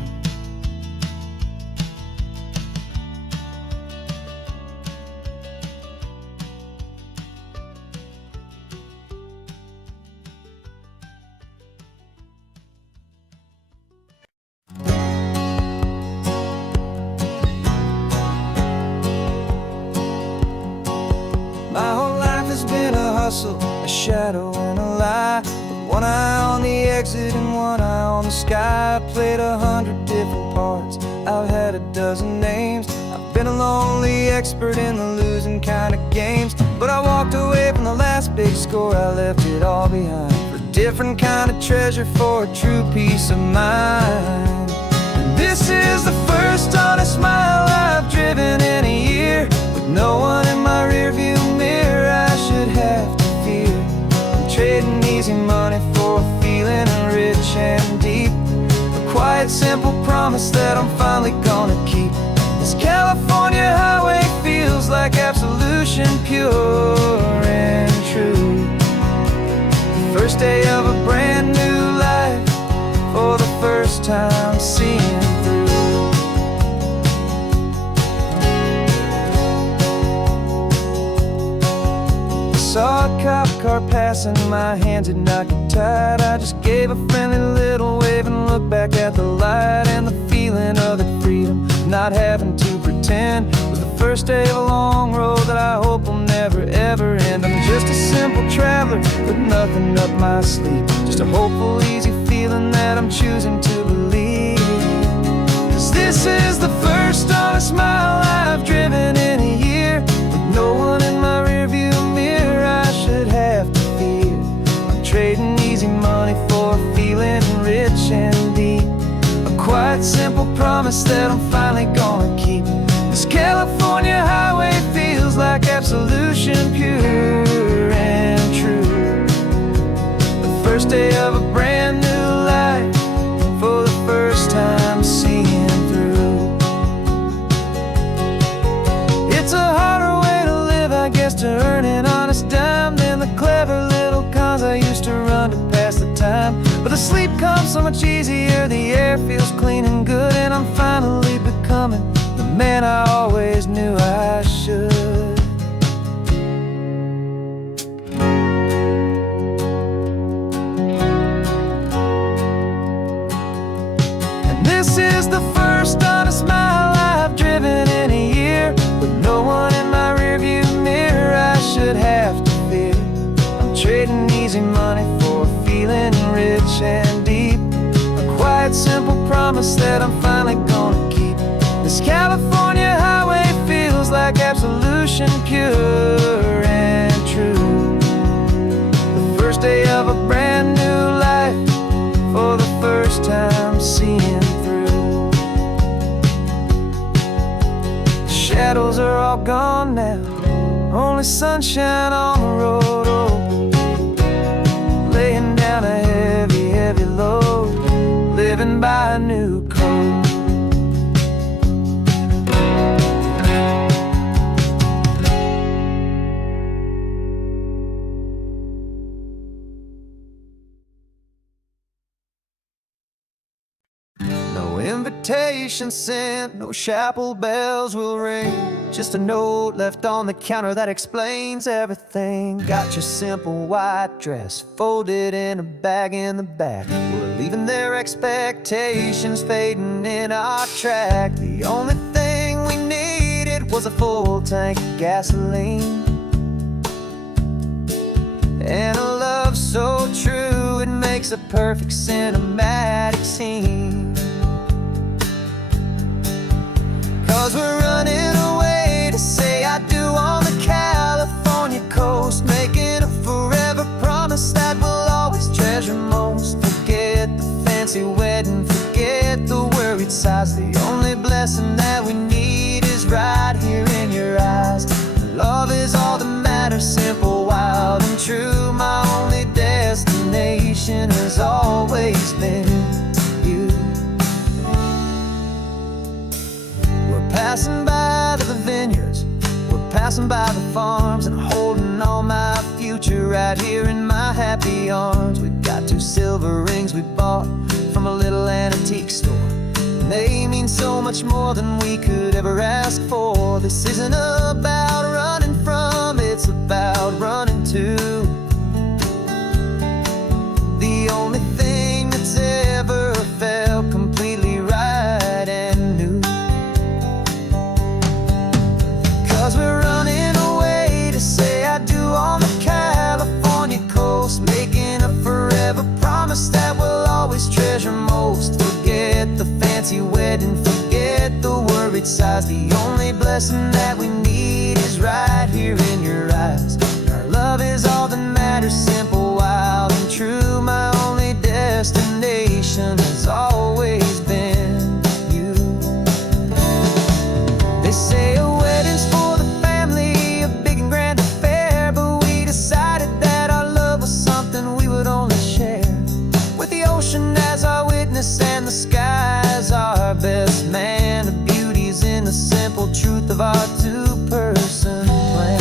My whole life has been a hustle, a shadow and a lie, with one eye on the exit and one eye on the sky. I've played 100 different parts, I've had a dozen names, I've been a lonely expert in the losing kind of games. But I walked away from the last big score, I left it all behind for a different kind of treasure, for a true peace of mind. And this is the first honest mile I've driven in a year, with no one in my rearview mirror I should have to fear. I'm trading easy money for a feeling rich and deep, a quiet simple promise that I'm finally gonna keep. This California highway feels like absolution, pure and true. The first day of a brand new life, for the first time seeing through. Saw a cop car passing, my hands had not get tied. I just gave a friendly little wave and looked back at the light. And the feeling of the freedom, not having to pretend, was the first day of a long road that I hope will never ever end. I'm just a simple traveler with nothing up my sleeve, just a hopeful easy feeling that I'm choosing to believe. 'Cause this is the first honest mile I've driven in a year, with no one in my rearview mirror I should have to fear. I'm trading easy money for a feeling rich and deep, a quiet simple promise that I'm finally gonna keep. This California highway feels like absolution, pure and true. The first day of a brand new life, for the first time seeing through. It's a harder way to live, I guess, to earn an honest dime than the clever little cons I used to run to pass the time. But the sleep comes so much easier, the air feels clean and good, and I'm finally becoming the man I always knew I should. And this is the first honest mile I've driven in a year, with no one in my rearview mirror I should have to fear. I'm trading easy money for a feeling rich and deep, a quiet, simple promise that I'm finally gonna keep. This California highway feels like absolution, pure and true. The first day of a brand new life, for the first time seeing through. The shadows are all gone now, only sunshine on the road. Oh, laying down a heavy, heavy load, living by a new code. No invitation sent, no chapel bells will ring, just a note left on the counter that explains everything. Got your simple white dress folded in a bag in the back. We're leaving their expectations fading in our track. The only thing we needed was a full tank of gasoline, and a love so true it makes a perfect cinematic scene. 'Cause we're running away to say I do on the California coast, making a forever promise that we'll always treasure most. Forget the fancy wedding, forget the worried sighs. The only blessing that we need is right here in your eyes. Love is all that matters, simple, wild and true. My only destination has always been you. We're passing by the vineyards, we're passing by the farms, and holding on my future right here in my happy arms. We've got 2 silver rings we bought from a little antique store, and they mean so much more than we could ever ask for. This isn't about running from, it's about running to the only thing that's ever felt completely right and new. 'Cause we're running away to say I do on the California coast, making a forever promise that we'll always treasure most. Forget the fancy wedding, forget the worried sighs. The only blessing that we need is right here in your eyes. Our love is all that matters, simple, wild and true. My only destination has always been you. They say a wedding's for the family, a big and grand affair, but we decided that our love was something we would only share, with the ocean as our witness and the sky as our best man. The beauty's in the simple truth of our 2-person plan.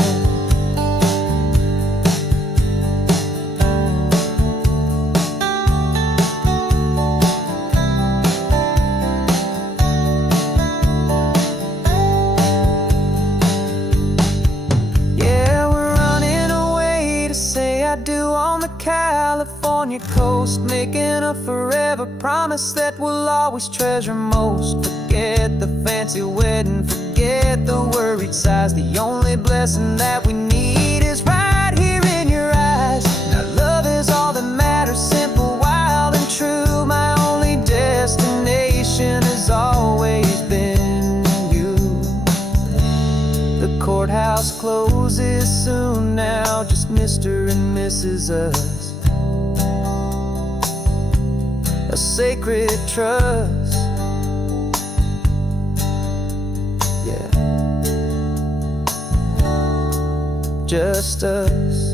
Yeah, we're running away to say I do on the California coast, making a forever promise that we'll always treasure most. Forget the fancy wedding, forget the worried sighs. The only blessing that we need is right here in your eyes. Now love is all that matters, simple, wild and true. My only destination has always been you. The courthouse closes soon now, just Mr. and Mrs. Us, a sacred trust. Yeah. just us.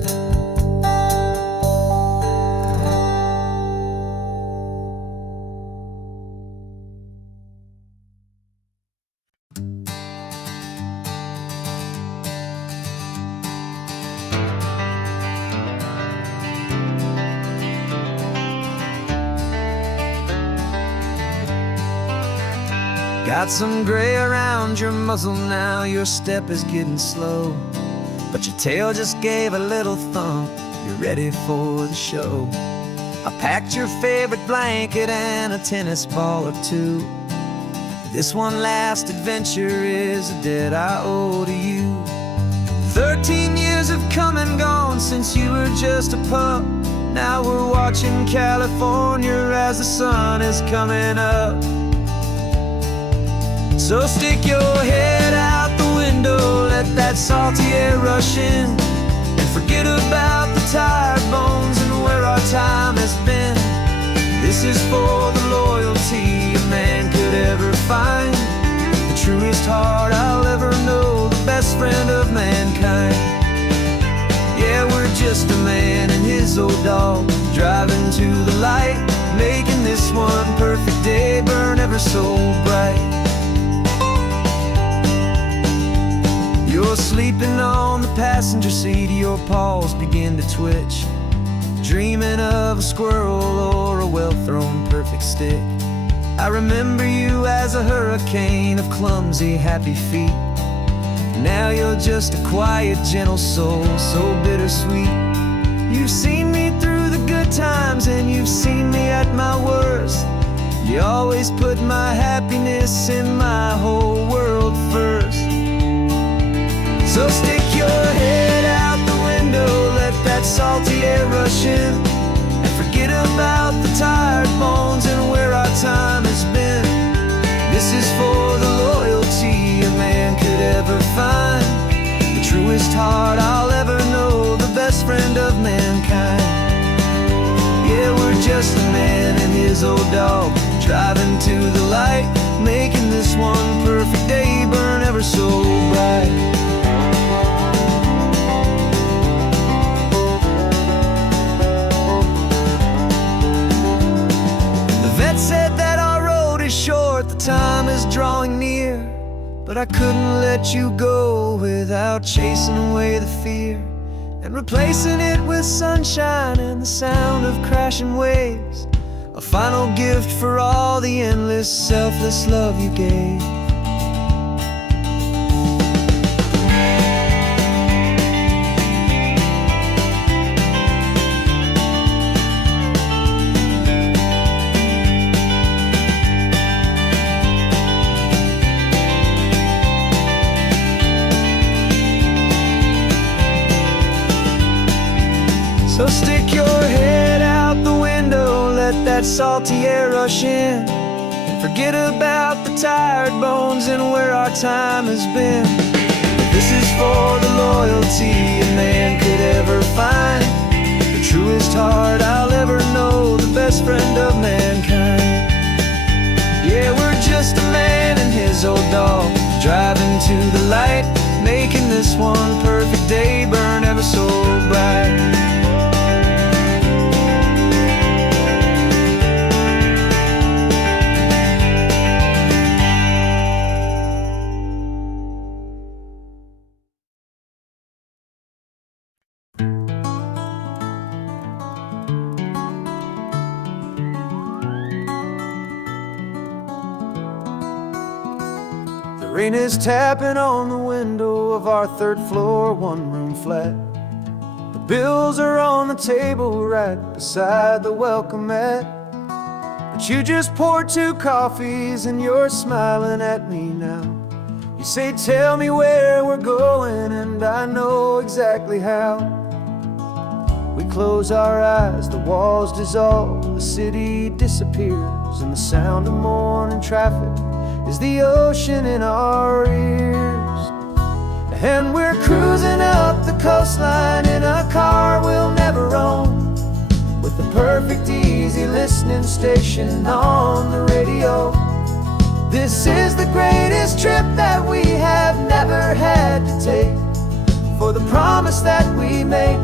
Got some gray around your muzzle now, your step is getting slow, but your tail just gave a little thump, you're ready for the show. I packed your favorite blanket and a tennis ball or two. This one last adventure is a debt I owe to you. 13 years have come and gone since you were just a pup. Now we're watching California as the sun is coming up. So stick your head out the window, let that salty air rush in, and forget about the tired bones and where our time has been. This is for the loyalty a man could ever find, the truest heart I'll ever know, the best friend of mankind. Yeah, we're just a man and his old dog, driving to the light, making this one perfect day burn ever so bright. You're sleeping on the passenger seat, your paws begin to twitch, dreaming of a squirrel or a well-thrown perfect stick. I remember you as a hurricane of clumsy, happy feet. Now you're just a quiet, gentle soul, so bittersweet. You've seen me through the good times and you've seen me at my worst. You always put my happiness in my whole world first. So stick your head out the window, let that salty air rush in, and forget about the tired bones and where our time has been. This is for the loyalty a man could ever find, the truest heart I'll ever know, the best friend of mankind. Yeah, we're just a man and his old dog, driving to the light, making this one perfect day burn ever so bright. Said that our road is short, the time is drawing near, but I couldn't let you go without chasing away the fear and replacing it with sunshine and the sound of crashing waves, a final gift for all the endless, selfless love you gave. So stick your head out the window, let that salty air rush in, and forget about the tired bones and where our time has been. This is for the loyalty a man could ever find, the truest heart I'll ever know, the best friend of mankind. Yeah, we're just a man and his old dog, driving to the light, making this one perfect day burn ever so bright. Rain is tapping on the window of our third floor, one-room flat. The bills are on the table right beside the welcome mat. But you just poured 2 coffees and you're smiling at me now. You say, tell me where we're going, and I know exactly how. We close our eyes, the walls dissolve, the city disappears, and the sound of morning traffic is the ocean in our ears. And we're cruising up the coastline in a car we'll never own, with the perfect easy listening station on the radio. This is the greatest trip that we have never had to take. For the promise that we make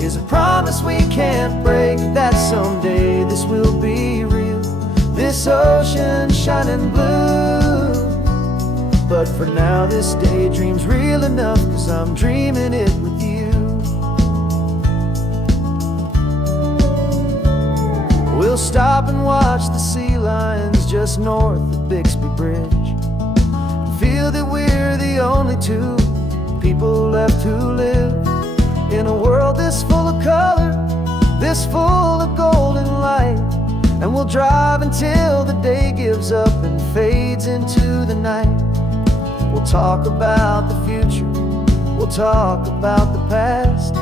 is a promise we can't break, that someday this will be real, this ocean shining blue. But for now this daydream's real enough, 'cause I'm dreaming it with you. We'll stop and watch the sea lions just north of Bixby Bridge, and feel that we're the only two people left who live in a world this full of color, this full of golden light. And we'll drive until the day gives up and fades into the night. We'll talk about the future, we'll talk about the past,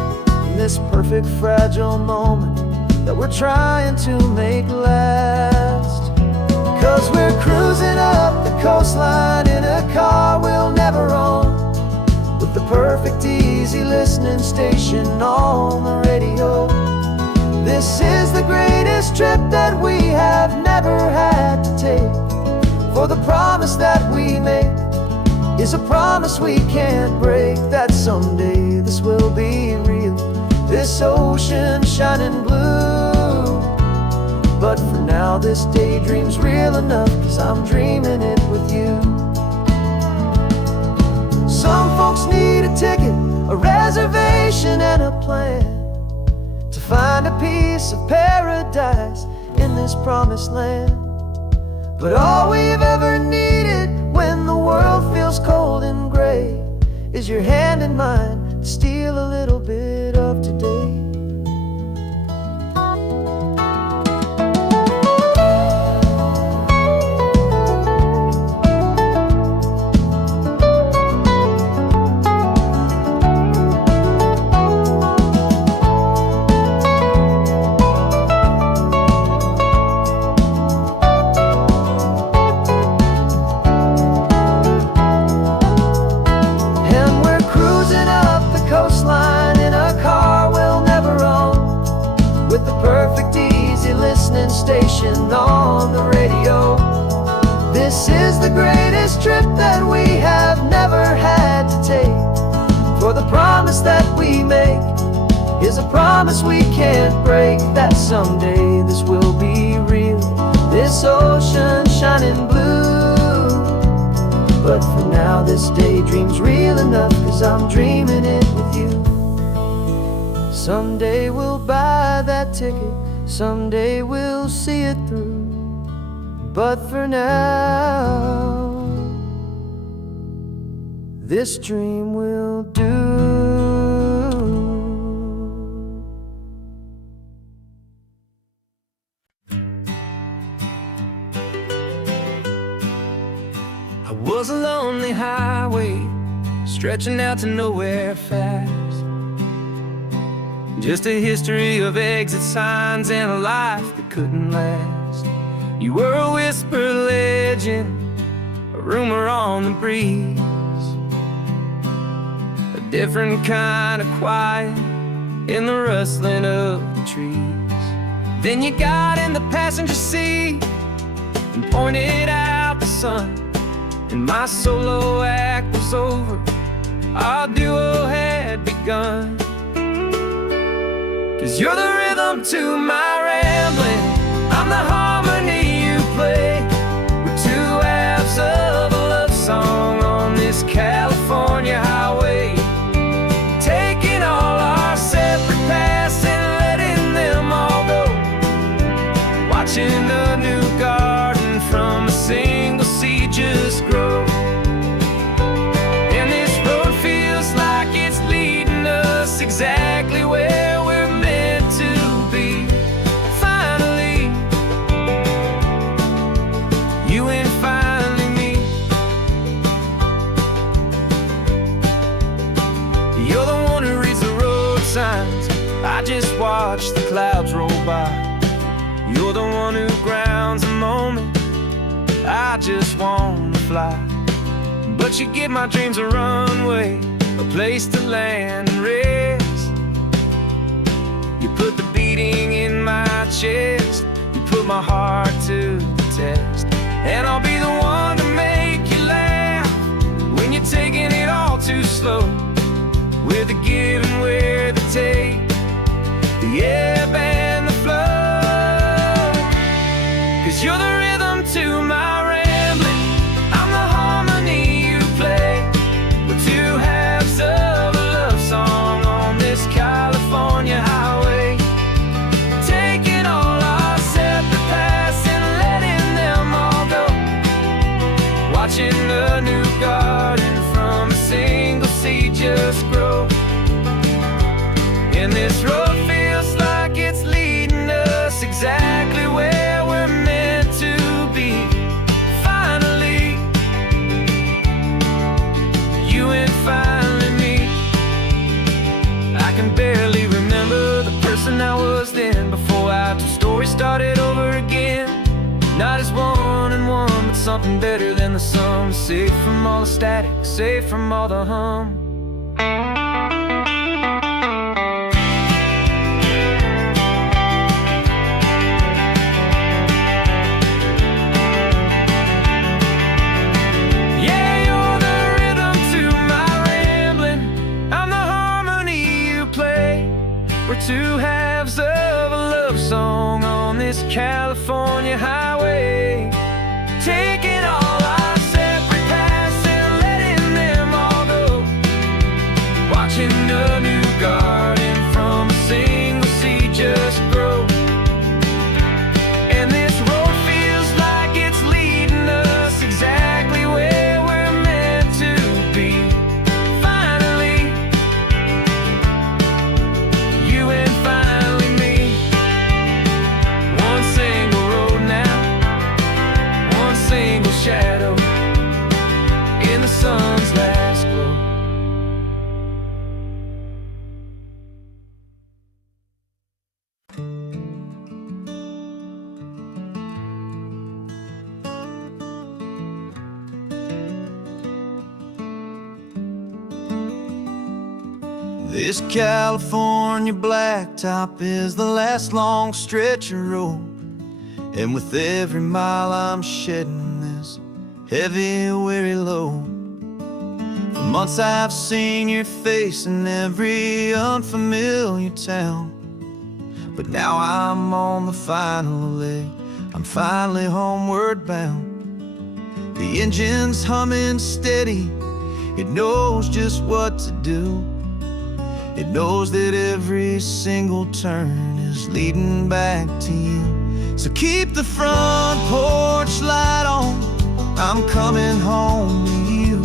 in this perfect fragile moment that we're trying to make last. 'Cause we're cruising up the coastline in a car we'll never own, with the perfect easy listening station on the radio. This is the greatest trip that we have never had to take, for the promise that we make is a promise we can't break, that someday this will be real, this ocean shining blue. But for now this daydream's real enough, 'cause I'm dreaming it with you. Some folks need a ticket, a reservation and a plan to find a piece of paradise in this promised land. But all we've ever needed when the world feels cold and gray is your hand in mine to steal a little bit of today. Station on the radio. This is the greatest trip that we have never had to take, for the promise that we make is a promise we can't break, that someday this will be real, this ocean shining blue. But for now this daydream's real enough, 'cause I'm dreaming it with you. Someday we'll buy that ticket, someday we'll see it through. But for now, this dream will do. I was a lonely highway stretching out to nowhere fast, just a history of exit signs and a life that couldn't last. You were a whisper legend, a rumor on the breeze, a different kind of quiet in the rustling of the trees. Then you got in the passenger seat and pointed out the sun, and my solo act was over, our duo had begun. 'Cause you're the rhythm to my rambling, I'm the harmony you play. We're two halves of a love song on this California highway, taking all our separate paths and letting them all go, watching a new garden from a single seed just grow. And this road feels like it's leading us exactly where we're meant to be. Finally, you and finally me. You're the one who reads the road signs, I just watch the clouds roll by. You're the one who grounds the moment, I just wanna fly. But you give my dreams a runway, a place to land and rest. You put the beating in my chest, you put my heart to the test. And I'll be the one to make you laugh when you're taking it all too slow. something better than the sun. Safe from all the static, safe from all the hum. We're two halves of a love song on this California highway, taking all our separate paths and letting them all go, watching a new garden from a single seed just grow. And this road feels like it's leading us exactly where we're meant to be. Shadow in the sun's last glow. This California blacktop is the last long stretch of road, and with every mile I'm shedding this heavy, weary load. For months I've seen your face in every unfamiliar town, but now I'm on the final leg. I'm finally homeward bound. The engine's humming steady. It knows just what to do. It knows that every single turn is leading back to you. So keep the front porch light on, I'm coming home to you.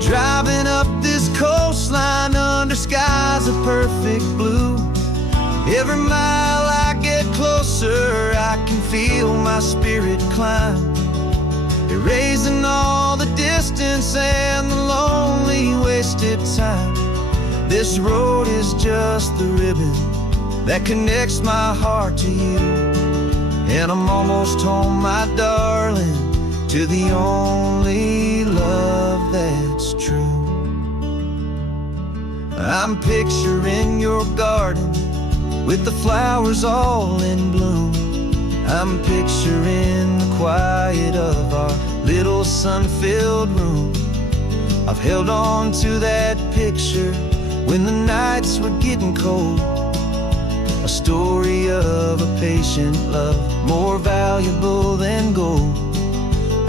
Driving up this coastline under skies of perfect blue. Every mile I get closer, I can feel my spirit climb, erasing all the distance and the lonely wasted time. This road is just the ribbon that connects my heart to you, and I'm almost home, my darling, to the only love that's true. I'm picturing your garden with the flowers all in bloom. I'm picturing the quiet of our little sun-filled room. I've held on to that picture when the nights were getting cold, a story of a patient love, more valuable than gold.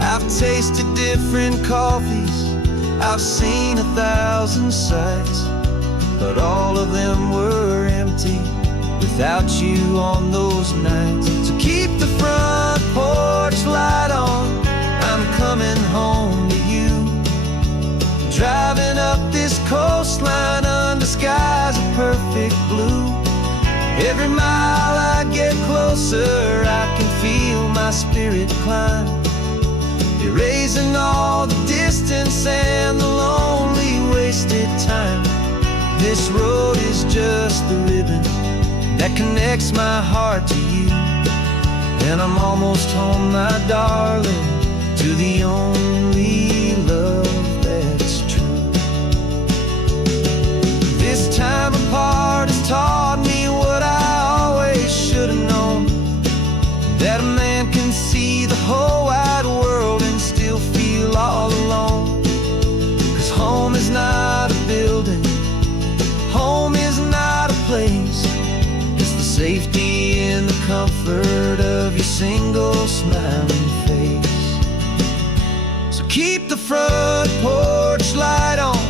I've tasted different coffees, I've seen 1,000 sights, but all of them were empty without you on those nights. So keep the front porch light on, I'm coming home to you. Driving up this coastline under skies of perfect blue. Every mile I get closer, I can feel my spirit climb, erasing all the distance and the lonely wasted time. This road is just the ribbon that connects my heart to you, and I'm almost home, my darling, to the only love that's true. This time apart has taught me what I always should have known, that a man can see the whole wide world and still feel all alone. 'Cause home is not a building, home is not a place, it's the safety and the comfort of your single smiling face. So keep the front porch light on,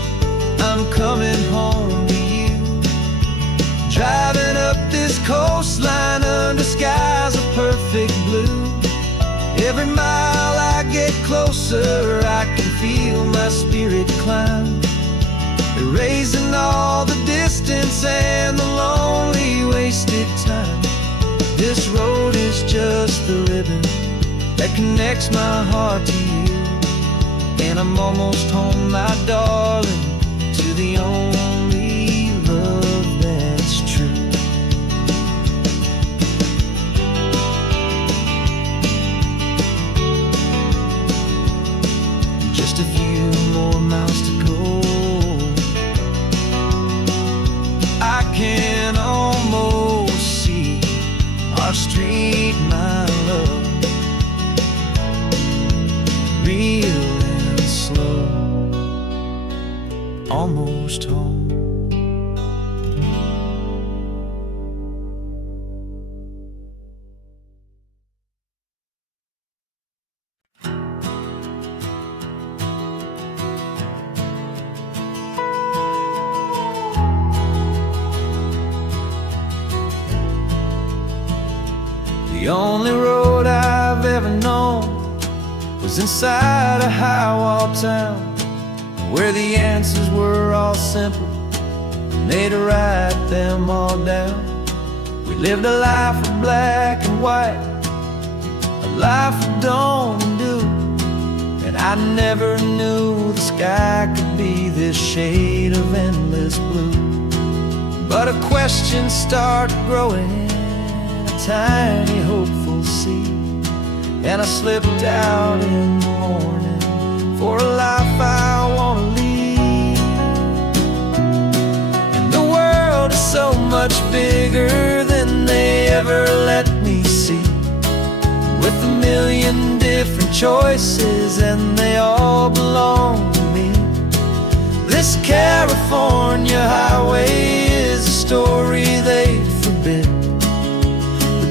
I'm coming home to you. Driving up this coastline under skies of perfect blue. Every mile I get closer, I can feel my spirit climb, erasing all the distance and the lonely wasted time. This road is just the ribbon that connects my heart to you, and I'm almost home, my darling, to the only love that's true. almost home. The only road I've ever known was inside a high-wall town, where the answers were all simple, and they'd write them all down. We lived a life of black and white, a life of dawn and dew, and I never knew the sky could be this shade of endless blue. But a question started growing, tiny hopeful seed, and I slipped out in the morning for a life I want to lead. And the world is so much bigger than they ever let me see, with a million different choices and they all belong to me. This California highway is a story they forbid,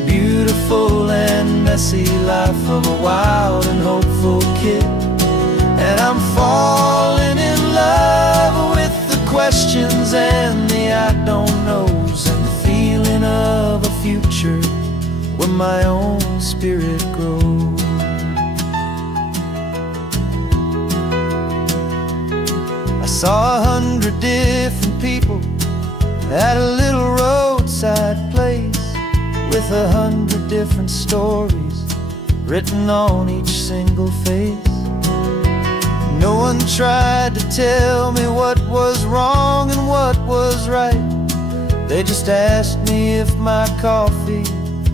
beautiful and messy life of a wild and hopeful kid. And I'm falling in love with the questions and the I don't knows, and the feeling of a future where my own spirit grows. I saw 100 different people at a little roadside place, with 100 different stories written on each single face. No one tried to tell me what was wrong and what was right. They just asked me if my coffee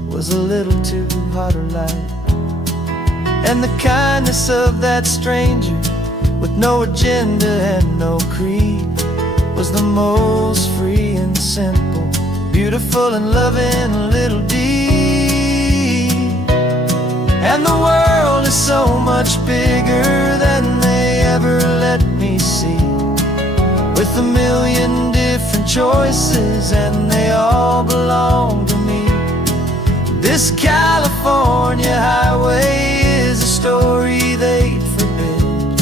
was a little too hot or light. And the kindness of that stranger, with no agenda and no creed, was the most free and simple, beautiful and loving little deed. And the world is so much bigger than they ever let me see, with a million different choices and they all belong to me. This California highway is a story they'd forbid,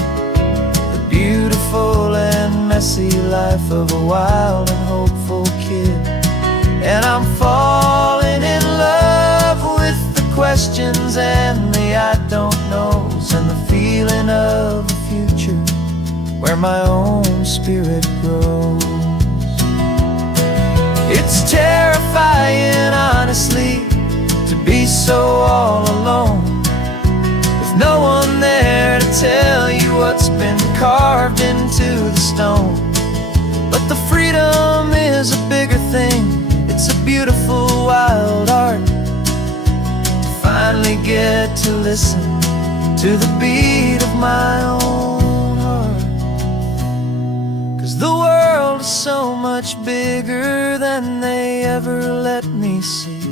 the beautiful and messy life of a wild and hopeful kid. And I'm falling in love with the questions and the I don't knows, and the feeling of a future where my own spirit grows. It's terrifying, honestly, to be so all alone, with no one there to tell you what's been carved into the stone. But the freedom is a bigger thing. It's a beautiful wild art to finally get to listen to the beat of my own heart. 'Cause the world is so much bigger than they ever let me see,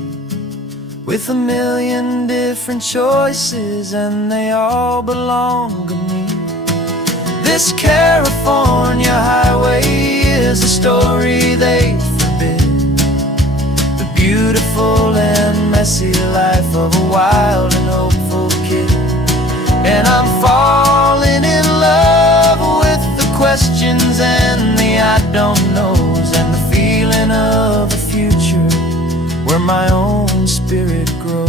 with a million different choices and they all belong to me. This California highway is a story they forbid, the beautiful and messy life of a wild and hopeful kid. And I'm falling in love with the questions and the I don't knows, and the feeling of a future where my own spirit grows.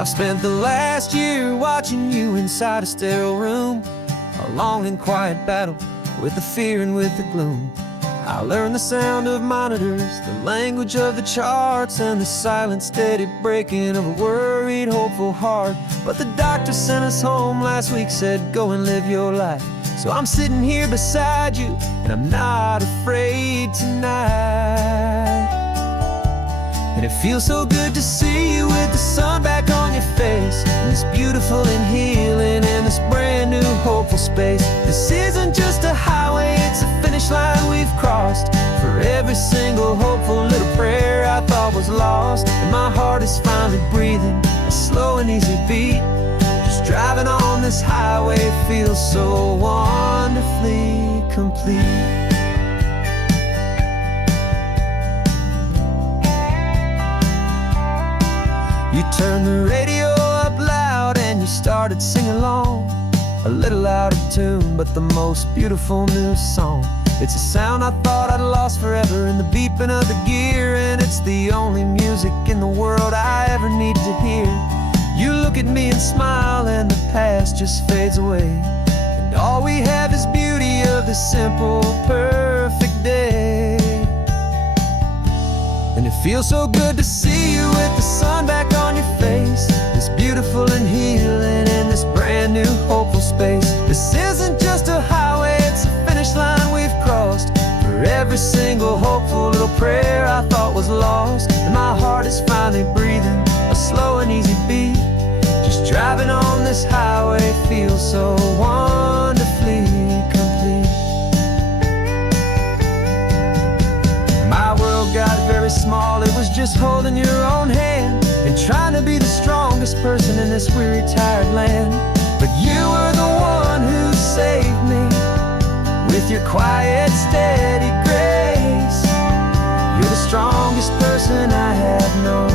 I've spent the last year watching you inside a sterile room, a long and quiet battle with the fear and with the gloom. I learned the sound of monitors, the language of the charts, and the silent, steady breaking of a worried, hopeful heart. But the doctor sent us home last week, said, go and live your life. So I'm sitting here beside you, and I'm not afraid tonight. And it feels so good to see you with the sun back on your face, and this beautiful and healing in this brand new hopeful space. This isn't just a highway, it's a finish line we've crossed. For every single hopeful little prayer I thought was lost, and my heart is finally breathing a slow and easy beat. Just driving on this highway feels so wonderfully complete. You turned the radio up loud and you started singing along, a little out of tune, but the most beautiful new song. It's a sound I thought I'd lost forever in the beeping of the gear, and it's the only music in the world I ever need to hear. You look at me and smile, and the past just fades away, and all we have is beauty of this simple, perfect day. And it feels so good to see you with the sun back on your face, this beautiful and healing in this brand new hopeful space. This isn't just a highway, it's a finish line we've crossed. For every single hopeful little prayer I thought was lost, and my heart is finally breathing a slow and easy beat. Just driving on this highway feels so wonderfully complete. My world got very small, it was just holding your own hand and trying to be the strongest person in this weary, tired land. But you were the one who saved me with your quiet, steady grace. You're the strongest person I have known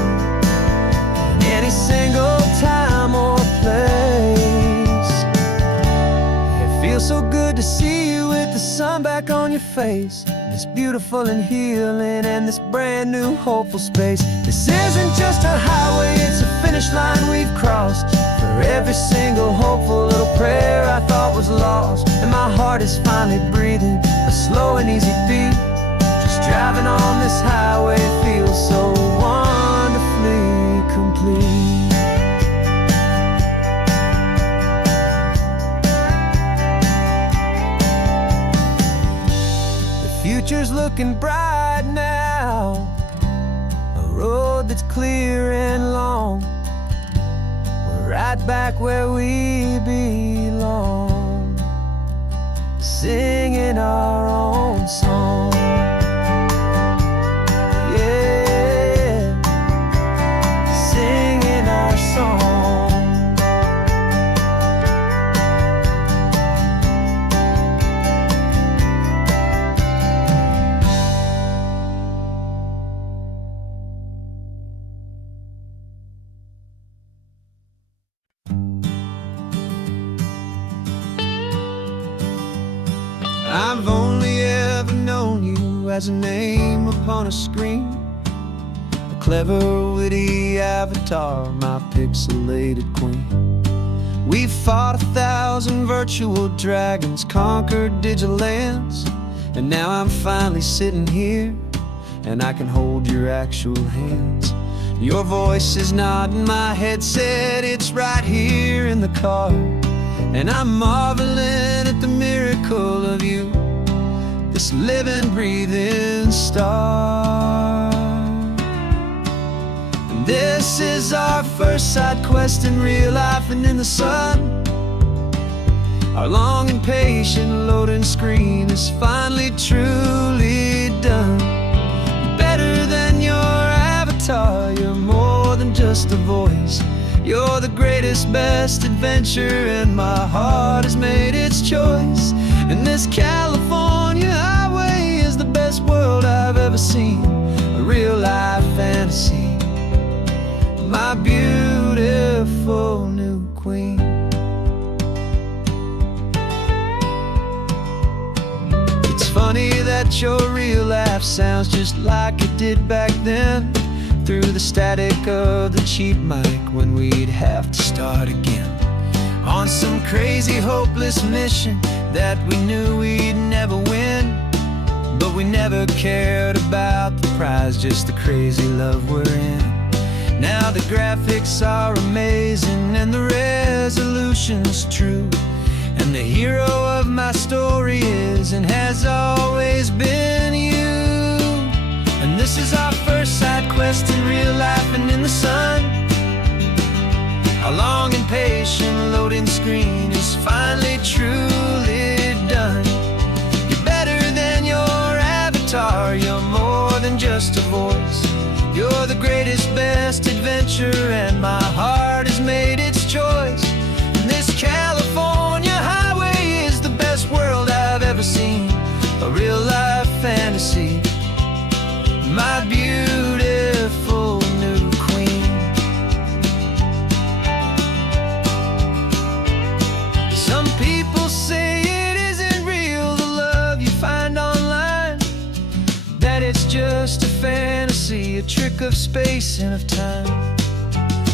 in any single time or place. It feels so good to see you with the sun back on your face, this beautiful and healing and this brand new hopeful space. This isn't just a highway, it's a finish line we've crossed. For every single hopeful little prayer I thought was lost, and my heart is finally breathing a slow and easy beat. Just driving on this highway feels so wonderfully complete. Future's looking bright now, a road that's clear and long. We're right back where we belong, singing our own song. Yeah, singing our song. I've only ever known you as a name upon a screen, a clever, witty avatar, my pixelated queen. We've fought 1,000 virtual dragons, conquered digital lands, and now I'm finally sitting here, and I can hold your actual hands. Your voice is not in my headset, it's right here in the car, and I'm marveling at the miracle of you, this living, breathing star. And this is our first side quest in real life and in the sun. Our long and patient loading screen is finally truly done. Better than your avatar, you're more than just a voice. You're the greatest, best adventure, and my heart has made its choice. And this California highway is the best world I've ever seen, a real life fantasy, my beautiful new queen. It's funny that your real life sounds just like it did back then, through the static of the cheap mic when we'd have to start again, on some crazy hopeless mission that we knew we'd never win. but we never cared about the prize, just the crazy love we're in. Now the graphics are amazing and the resolution's true, and the hero of my story is and has always been you. And this is our first side quest in real life and in the sun. Our long and patient loading screen is finally truly done. You're better than your avatar, you're more than just a voice. You're the greatest, best adventure, and my heart has made its choice. And this California highway is the best world I've ever seen, a real life fantasy, my beautiful new queen. Some people say it isn't real, the love you find online, that it's just a fantasy, a trick of space and of time.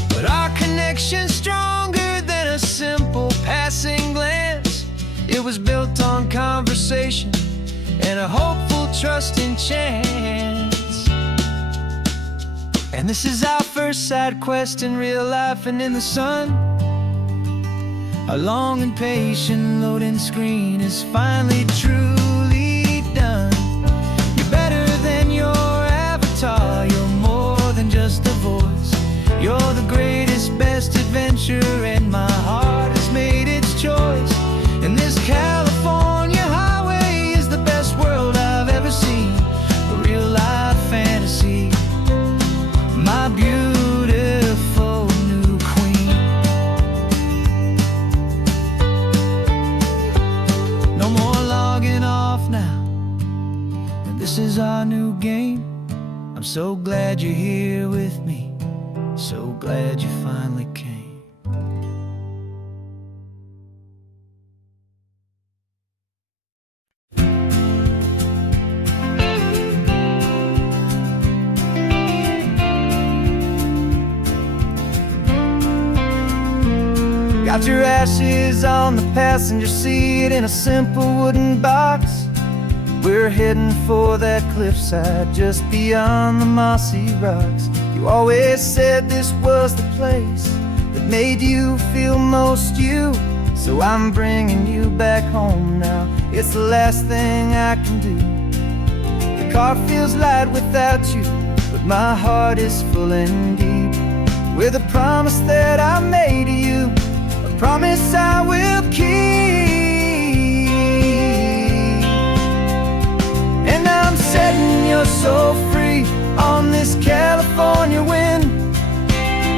But our connection's stronger than a simple passing glance. It was built on conversation and a hopeful, trusting chance. And this is our first side quest in real life and in the sun. Our long and patient loading screen is finally truly done. You're better than your avatar, you're more than just a voice. You're the greatest, best adventure, and my heart has made its choice. And this California highway is the best world I've ever seen, a real life fantasy, my beautiful new queen. No more logging off now, and this is our new game. I'm so glad you're here with me, so glad you finally came. Got your ashes on the passenger seat in a simple wooden box. We're heading for that cliffside just beyond the mossy rocks. You always said this was the place that made you feel most you, so I'm bringing you back home now. It's the last thing I can do. The car feels light without you, but my heart is full and deep with a promise that I made to you, a promise I will keep. And I'm setting your soul free on this California wind,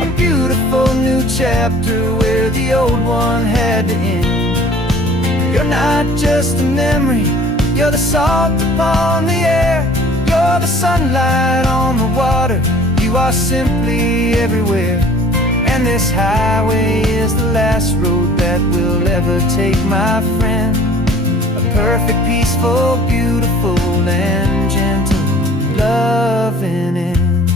a beautiful new chapter where the old one had to end. You're not just a memory, you're the salt upon the air, you're the sunlight on the water, you are simply everywhere. And this highway is the last road that will ever take, my friend. A perfect, peaceful, beautiful, and gentle loving end.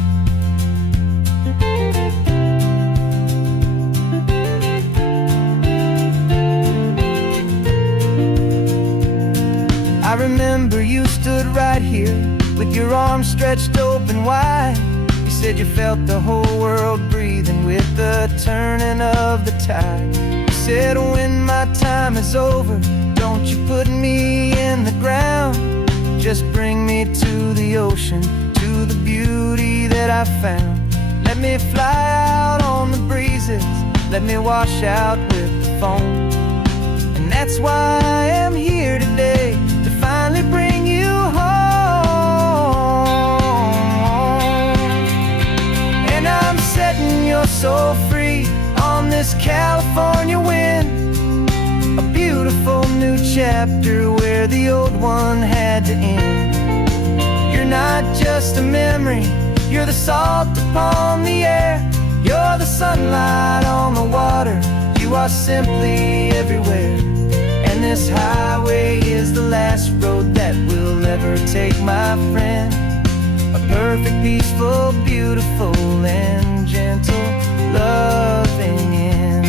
I remember you stood right here with your arms stretched open wide. You said you felt the whole world breathing with the turning of the tide. You said when my time is over, don't you put me in the ground, just bring me to the ocean, to the beauty that I found. Let me fly out on the breezes, let me wash out with the foam. And that's why I am here today, to finally bring you home. And I'm setting your soul free on this California wind, a beautiful new chapter where the old one had to end. You're not just a memory, you're the salt upon the air, you're the sunlight on the water, you are simply everywhere. And this highway is the last road that we'll ever take, my friend. A perfect, peaceful, beautiful, and gentle loving end.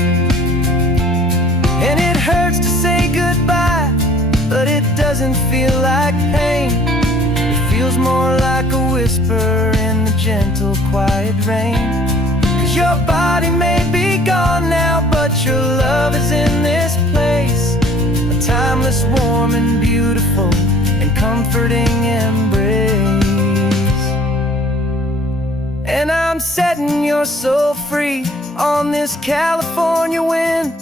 And it hurts to say goodbye, but it doesn't feel like pain. whisper in the gentle, quiet rain. 'Cause your body may be gone now, but your love is in this place. A timeless, warm and beautiful and comforting embrace. And I'm setting your soul free on this California wind.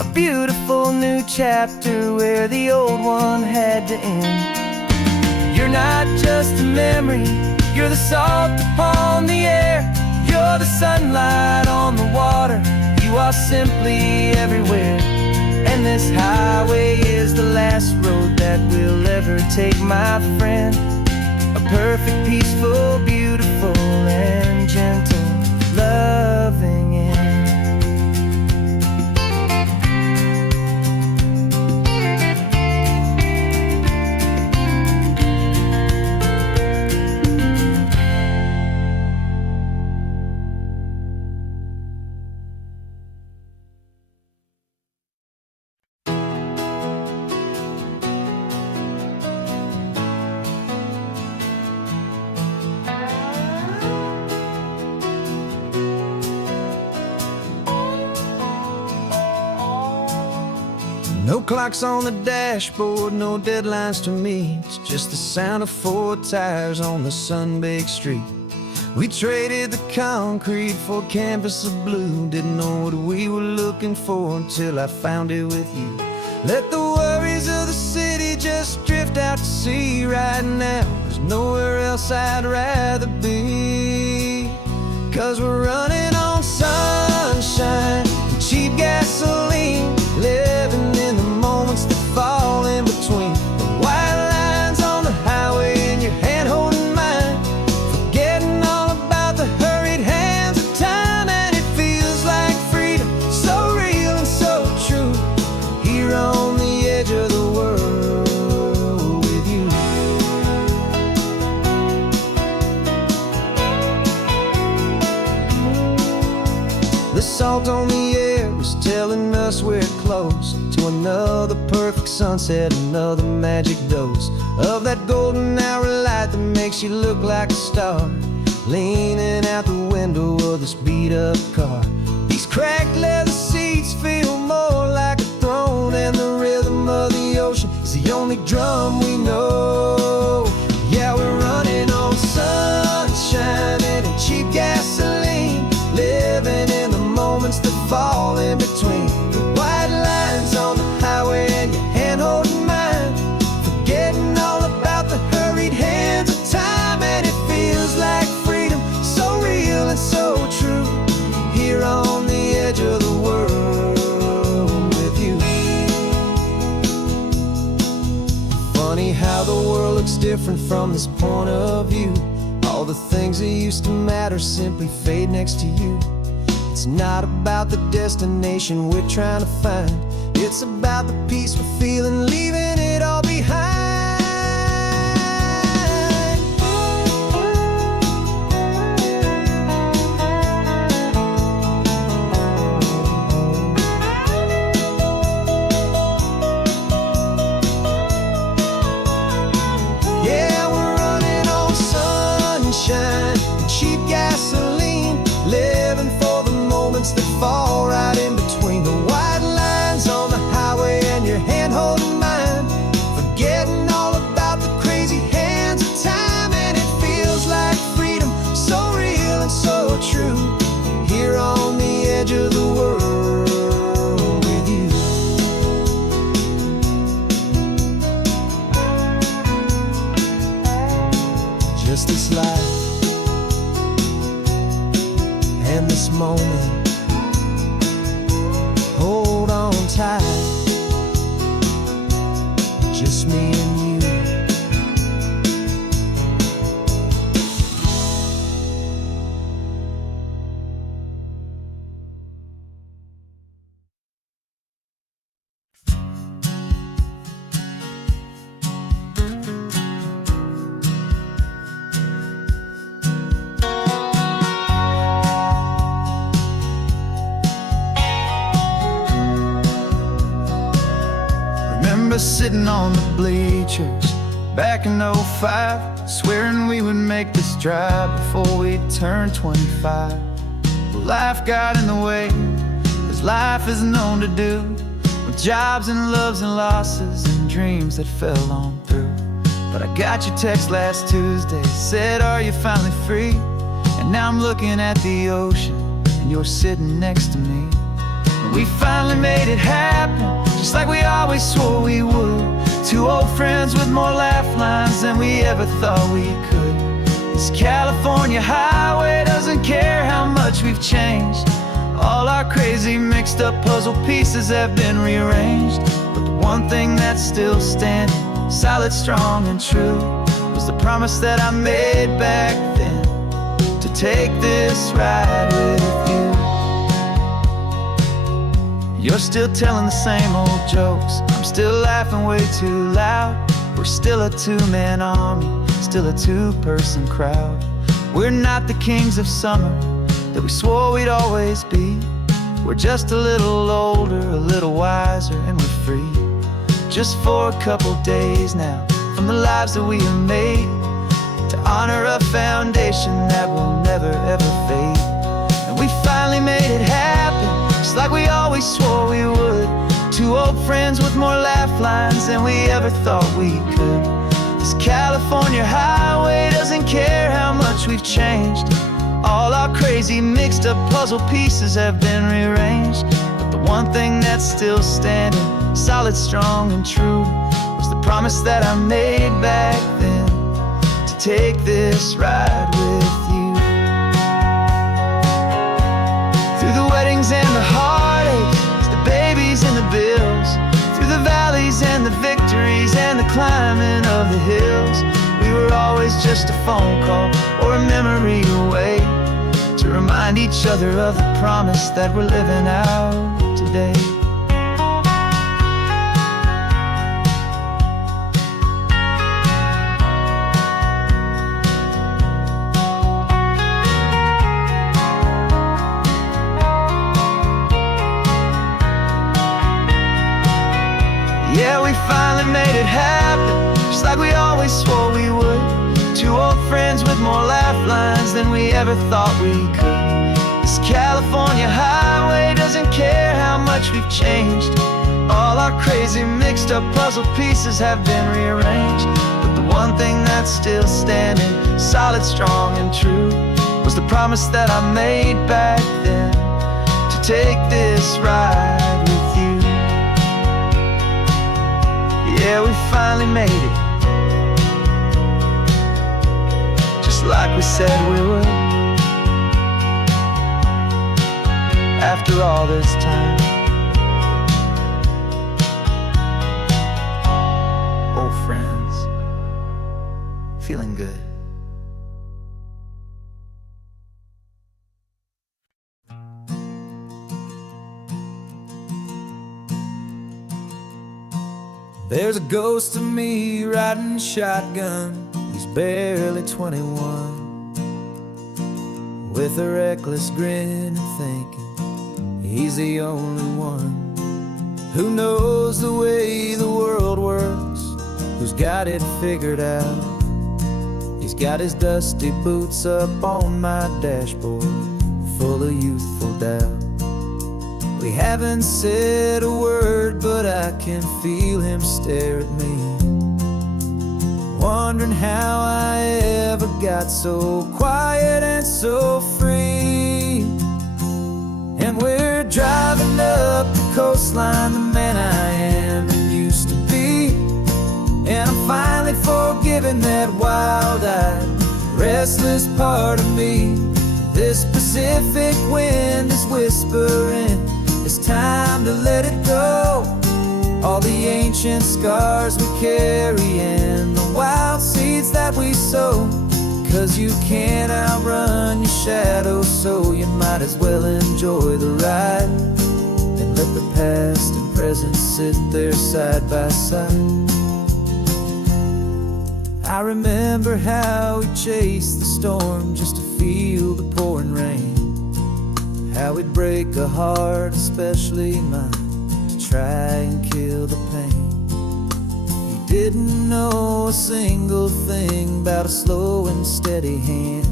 A beautiful new chapter where the old one had to end. You're not just a memory, you're the salt upon the air. You're the sunlight on the water, you are simply everywhere. And this highway is the last road that we'll ever take, my friend. A perfect, peaceful, beautiful, and gentle, loving end. No clocks on the dashboard, no deadlines to meet. It's just the sound of 4 tires on the sun-baked street. We traded the concrete for a canvas of blue. Didn't know what we were looking for until I found it with you. Let the worries of the city just drift out to sea right now. There's nowhere else I'd rather be. 'Cause we're running on sunshine and cheap gasoline, living in the moments that fall in between. The white lines on the highway and your hand holding mine, forgetting all about the hurried hands of time. And it feels like freedom, so real and so true, here on the edge of the world with you. The salt on the air is telling us we're close to another perfect sunset, another magic dose of that golden hour light that makes you look like a star, leaning out the window of this beat-up car. These cracked leather seats feel more like a throne, and the rhythm of the ocean is the only drum we know. Yeah, we're running on sunshine and cheap gasoline, living in the moments that fall in between. The white lines on the highway and your hand holding mine, forgetting all about the hurried hands of time. And it feels like freedom, so real and so true, here on the edge of the world with you. Funny how the world looks different from this point of view. All the things that used to matter simply fade next to you. It's not about the destination we're trying to find, it's about the peace we're feeling, leaving it all behind. Yeah, we're running on sunshine and cheap gasoline, living for the moments that fall right in between. The white lines on the highway and your hand holding mine, forgetting all about the crazy hands of time. And it feels like freedom, so real and so true, here on the edge of the world with you. Just this life and this moment, hold on tight, just me and you. Sitting on the bleachers, back in '05, swearing we would make this drive before we turned 25. Well, life got in the way, as life is known to do, with jobs and loves and losses and dreams that fell on through. But I got your text last Tuesday, said, are you finally free? And now I'm looking at the ocean, and you're sitting next to me. And we finally made it happen, just like we always swore we would. Two old friends with more laugh lines than we ever thought we could. This California highway doesn't care how much we've changed. All our crazy mixed up puzzle pieces have been rearranged. But the one thing that's still standing, solid, strong and true, was the promise that I made back then, to take this ride with you. You're still telling the same old jokes, I'm still laughing way too loud. We're still a two-man army, still a two-person crowd. We're not the kings of summer that we swore we'd always be. We're just a little older, a little wiser, and we're free. Just for a couple days now, from the lives that we have made, to honor a foundation that will never ever fade. And we finally made it happen, just like we always swore we would. Two old friends with more laugh lines than we ever thought we could. This California highway doesn't care how much we've changed. All our crazy mixed up puzzle pieces have been rearranged. But the one thing that's still standing, solid, strong and true, was the promise that I made back then, to take this ride with you. Through the weddings and the heartaches, the babies and the bills, through the valleys and the victories and the climbing of the hills, we were always just a phone call or a memory away, to remind each other of the promise that we're living out today. Yeah, we finally made it happen, just like we always swore we would. Two old friends with more laugh lines than we ever thought we could. This California highway doesn't care how much we've changed. All our crazy mixed up puzzle pieces have been rearranged. But the one thing that's still standing, solid, strong and true, was the promise that I made back then, to take this ride with you. Yeah, we finally made it, just like we said we would. After all this time, old friends, feeling good. There's a ghost of me riding shotgun. He's barely 21, with a reckless grin and thinking he's the only one who knows the way the world works, who's got it figured out. He's got his dusty boots up on my dashboard, full of youthful doubt. We haven't said a word, but I can feel him stare at me, wondering how I ever got so quiet and so free. And we're driving up the coastline, the man I am and used to be. And I'm finally forgiving that wild-eyed, restless part of me. This Pacific wind is whispering, it's time to let it go. All the ancient scars we carry and the wild seeds that we sow. 'Cause you can't outrun your shadow, so you might as well enjoy the ride, and let the past and present sit there side by side. I remember how we chased the storm just to feel the pouring rain, how we'd break a heart, especially mine, to try and kill the pain. You Didn't know a single thing about a slow and steady hand.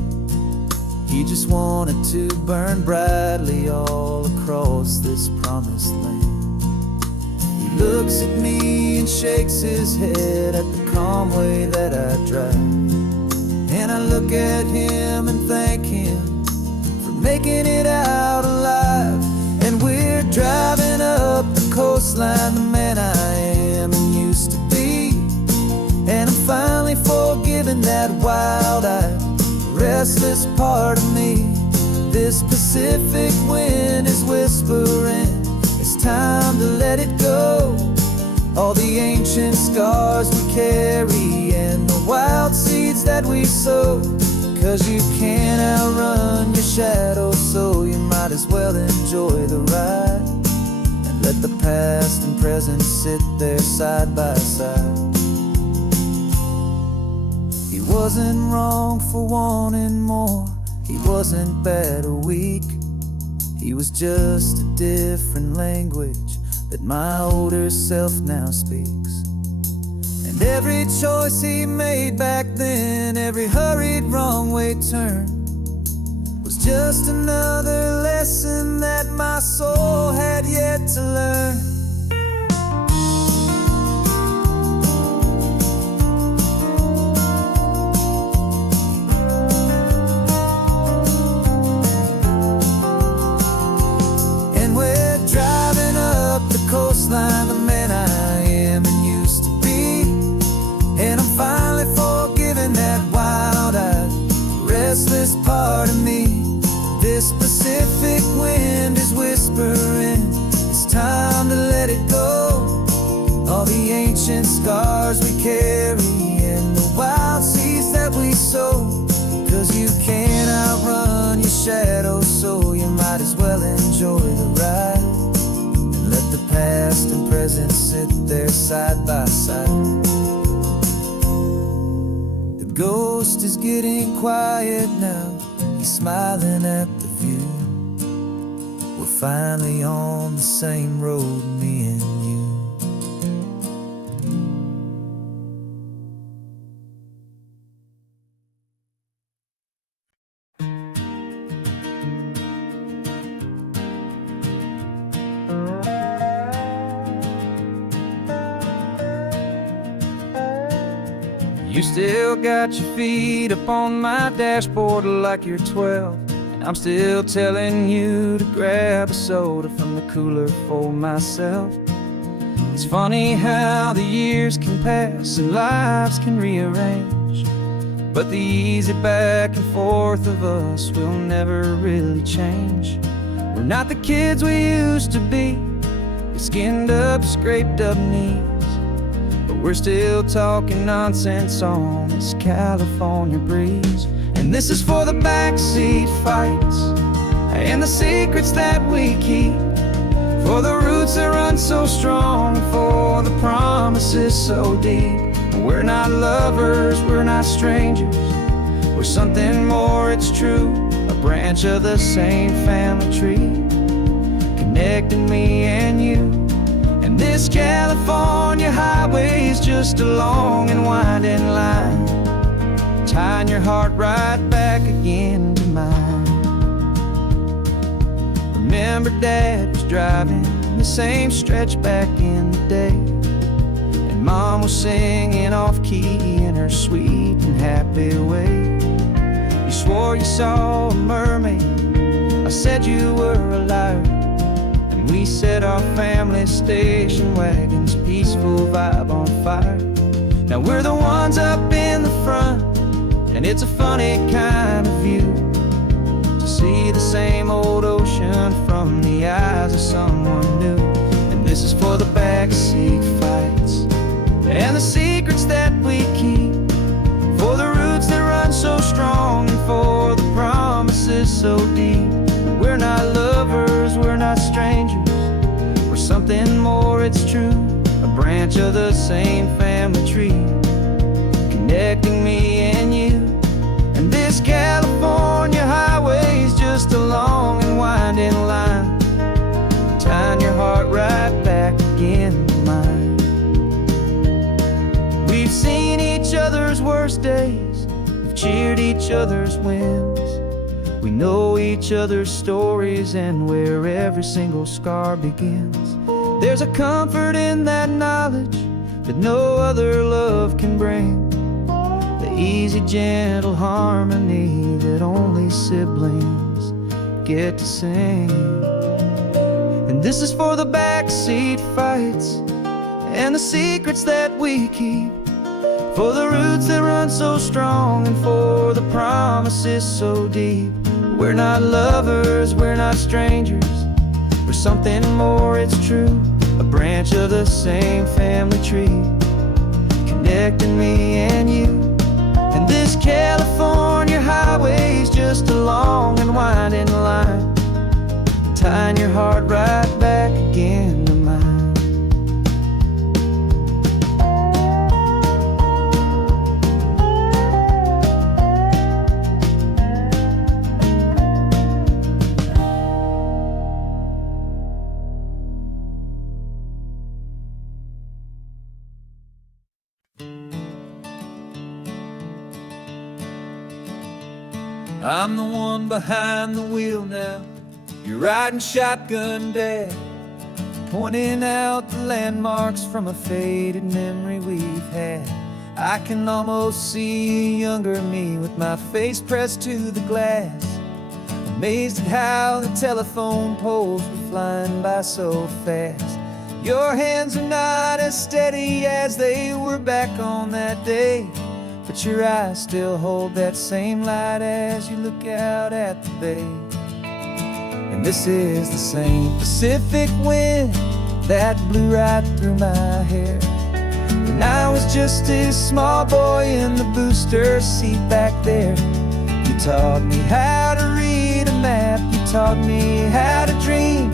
He just wanted to burn brightly all across this promised land. He looks at me and shakes his head at the calm way that I drive. And I look at him and thank him for making it out alive. And we're driving up the coastline, the man I am and used to be. And I'm finally forgiving that wild-eyed, restless part of me. This Pacific wind is whispering, it's time to let it go. All the ancient scars we carry and the wild seeds that we sow. 'Cause you can't outrun your shadow, so you might as well enjoy the ride. And let the past and present sit there side by side. He wasn't wrong for wanting more, he wasn't bad or weak. He was just a different language that my older self now speaks. And every choice he made back then, every hurried wrong way turn, was just another lesson that my soul had yet to learn. Coastline, the man I am and used to be. And I'm finally forgiving that wild-eyed, restless part of me. This Pacific wind is whispering, it's time to let it go. All the ancient scars we carry and the wild seeds that we sow. 'Cause you can't outrun your shadow, so you might as well enjoy the ride. Let the past and present sit there side by side. The ghost is getting quiet now, he's smiling at the view. We're finally on the same road, me and you. You still got your feet up on my dashboard like you're 12. And I'm still telling you to grab a soda from the cooler for myself. It's funny how the years can pass and lives can rearrange, but the easy back and forth of us will never really change. We're not the kids we used to be, with skinned up, scraped up knees. We're still talking nonsense on this California breeze. And this is for the backseat fights and the secrets that we keep, for the roots that run so strong, for the promises so deep. We're not lovers, we're not strangers, we're something more, it's true. A branch of the same family tree, connecting me and you. And this California highway is just a long and winding line, tying your heart right back again to mine. Remember Dad was driving the same stretch back in the day, and Mom was singing off-key in her sweet and happy way. You swore you saw a mermaid, I said you were a liar. We set our family station wagon's peaceful vibe on fire. Now we're the ones up in the front, and it's a funny kind of view to see the same old ocean from the eyes of someone new. And this is for the backseat fights and the secrets that we keep, for the roots that run so strong and for the promises so deep. We're not lovers, we're not strangers, we're something more, it's true. A branch of the same family tree, connecting me and you. And this California highway is just a long and winding line, tying your heart right back again to mine. each other's wins. We know each other's stories and where every single scar begins. There's a comfort in that knowledge that no other love can bring. The easy, gentle harmony that only siblings get to sing. And this is for the backseat fights and the secrets that we keep, for the roots that run so strong and for the promises so deep. We're not lovers, we're not strangers, we're something more, it's true. A branch of the same family tree, connecting me and you. And this California highway's just a long and winding line, tying your heart right back again to mine. I'm the one behind the wheel now, you're riding shotgun, Dad, pointing out the landmarks from a faded memory we've had. I can almost see a younger me with my face pressed to the glass, amazed at how the telephone poles were flying by so fast. Your hands are not as steady as they were back on that day, but your eyes still hold that same light as you look out at the bay. And this is the same Pacific wind that blew right through my hair when I was just a small boy in the booster seat back there. You taught me how to read a map, you taught me how to dream,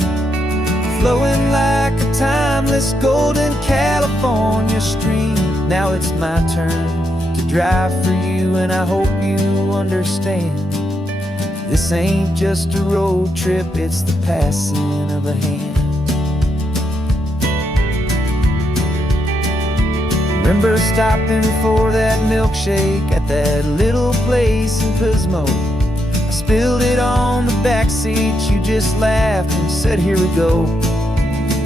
flowing like a timeless golden California stream. Now it's my turn to drive for you, and I hope you understand. This ain't just a road trip, it's the passing of a hand. Remember stopping for that milkshake at that little place in Pismo? I spilled it on the backseat, you just laughed and said, here we go.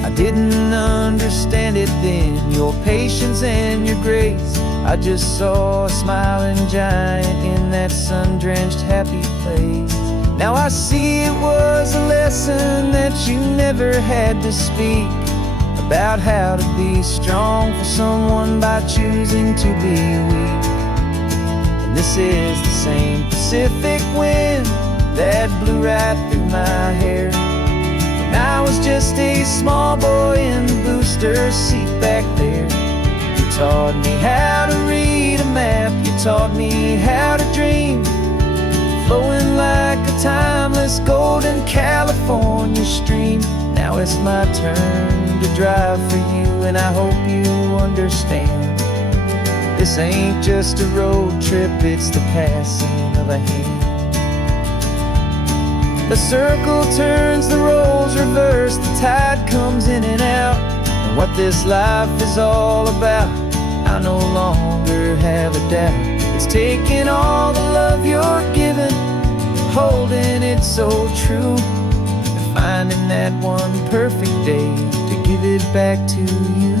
I didn't understand it then, your patience and your grace. I just saw a smiling giant in that sun-drenched happy place. Now I see it was a lesson that you never had to speak, about how to be strong for someone by choosing to be weak. And this is the same Pacific wind that blew right through my hair when I was just a small boy in the booster seat back there. You taught me how to read a map, you taught me how to dream, flowing like a timeless golden California stream. Now it's my turn to drive for you, and I hope you understand. This ain't just a road trip, it's the passing of a hand. The circle turns, the roles reverse, the tide comes in and out. And what this life is all about, I no longer have a doubt. It's taking all the love you're giving, holding it so true, and finding that one perfect day to give it back to you.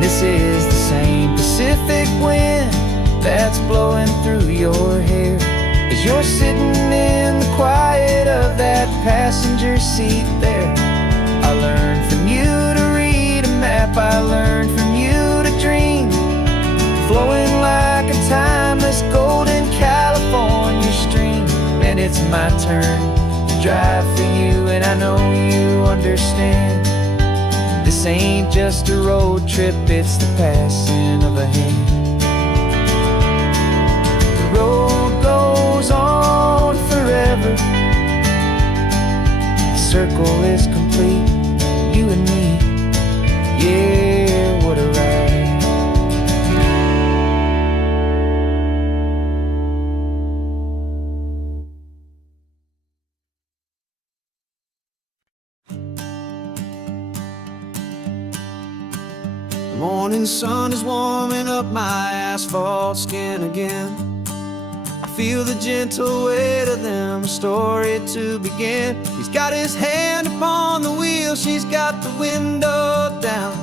This is the same Pacific wind that's blowing through your hair as you're sitting in the quiet of that passenger seat there. I learned from you to read a map, I learned from you to dream, flowing like a timeless golden California stream. And it's my turn to drive for you, and I know you understand. This ain't just a road trip, it's the passing of a hand. The road goes on forever, the circle is complete. You you and me. Yeah, what a ride. The morning sun is warming up my asphalt skin again. I feel the gentle weight of them, a story to begin. He's got his hand upon the wheel, she's got the window down.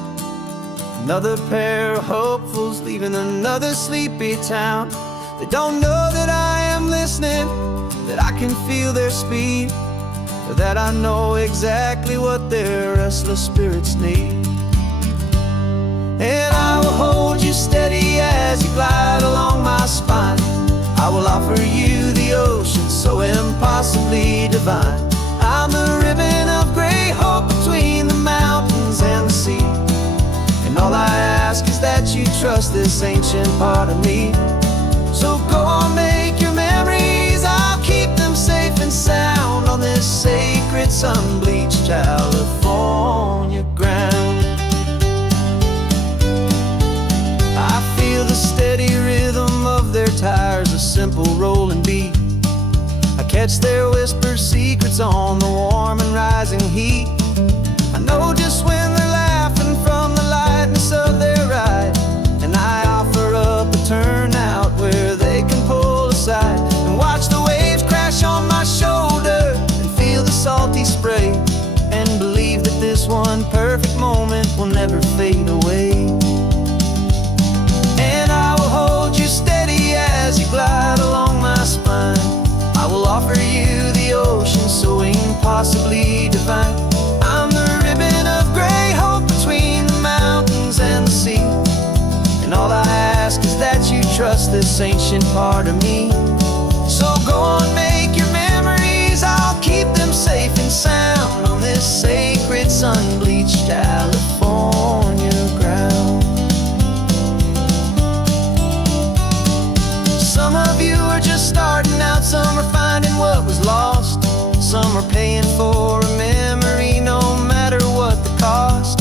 Another pair of hopefuls leaving another sleepy town. They don't know that I am listening, that I can feel their speed, or that I know exactly what their restless spirits need. And I will hold you steady as you glide along my spine. I will offer you the ocean so impossibly divine. I'm the ribbon of gray hope between the mountains and the sea. And all I ask is that you trust this ancient part of me. So go on, make your memories, I'll keep them safe and sound on this sacred sun-bleached California ground. I feel the steady rhythm of their tires, a simple rolling beat. I catch their whispered secrets on the warm and rising heat. I know just when they're laughing from the lightness of their ride, and I offer up a turnout where they can pull aside and watch the waves crash on my shoulder and feel the salty spray, and believe that this one perfect moment will never fade away. As you glide along my spine, I will offer you the ocean so impossibly divine. I'm the ribbon of gray hope between the mountains and the sea. And all I ask is that you trust this ancient part of me. So go on, make your memories, I'll keep them safe and sound on this sacred sun-bleached California ground. Some of you are just starting out, some are finding what was lost, some are paying for a memory no matter what the cost.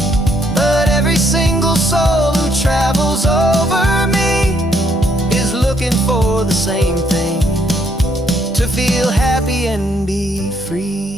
But every single soul who travels over me is looking for the same thing, to feel happy and be free.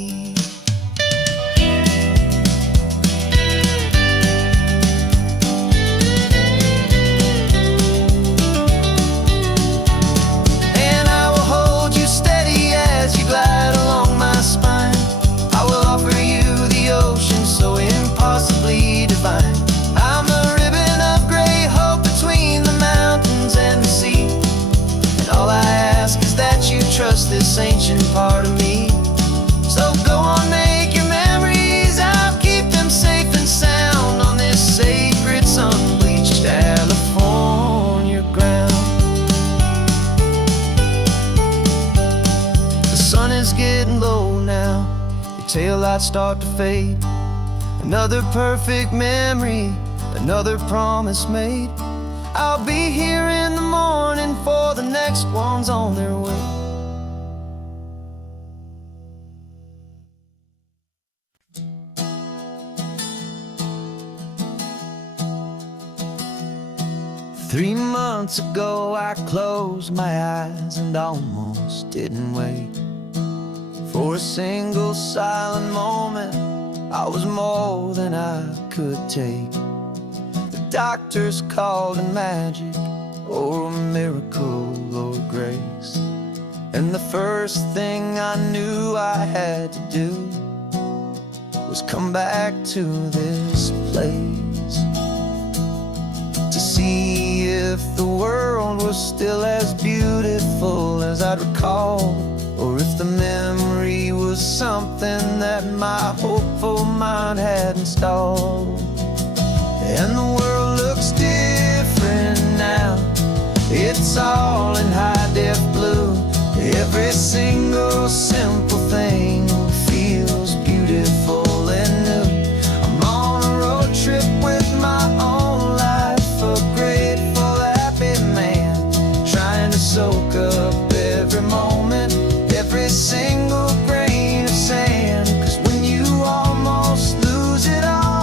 Trust this ancient part of me. So go on, make your memories, I'll keep them safe and sound on this sacred sun-bleached California ground. The sun is getting low now, your taillights start to fade. Another perfect memory, another promise made. I'll be here in the morning for the next ones on their way. 3 months ago I closed my eyes and almost didn't wait for a single silent moment. I was more than I could take. The doctors called it magic, or a miracle, or grace. And the first thing I knew I had to do was come back to this place, to see if the world was still as beautiful as I'd recall, or if the memory was something that my hopeful mind had installed. And the world looks different now, it's all in high-def blue. Every single simple thing feels beautiful and new. I'm on a road trip with my own life, a grateful, happy man, trying to soak up every moment, every single grain of sand. 'Cause when you almost lose it all,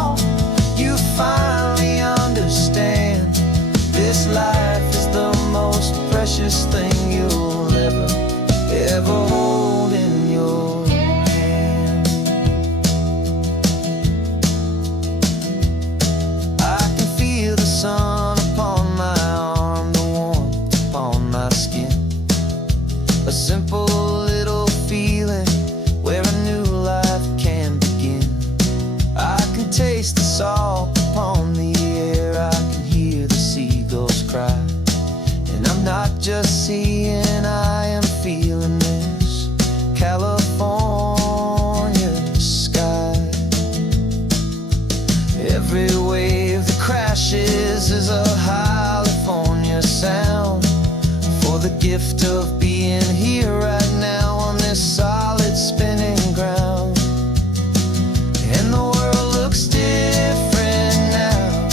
just seeing, I am feeling this California sky. Every wave that crashes is a California sound, for the gift of being here right now on this solid spinning ground. And the world looks different now,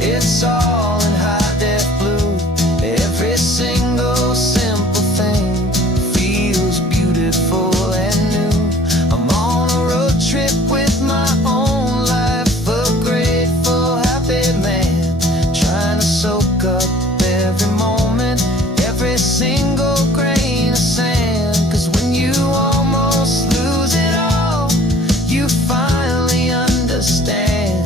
it's all in high-def blue. Every single simple thing feels beautiful and new. I'm on a road trip with my own life, a grateful, happy man, trying to soak up every moment, every single grain of sand. 'Cause when you almost lose it all, you finally understand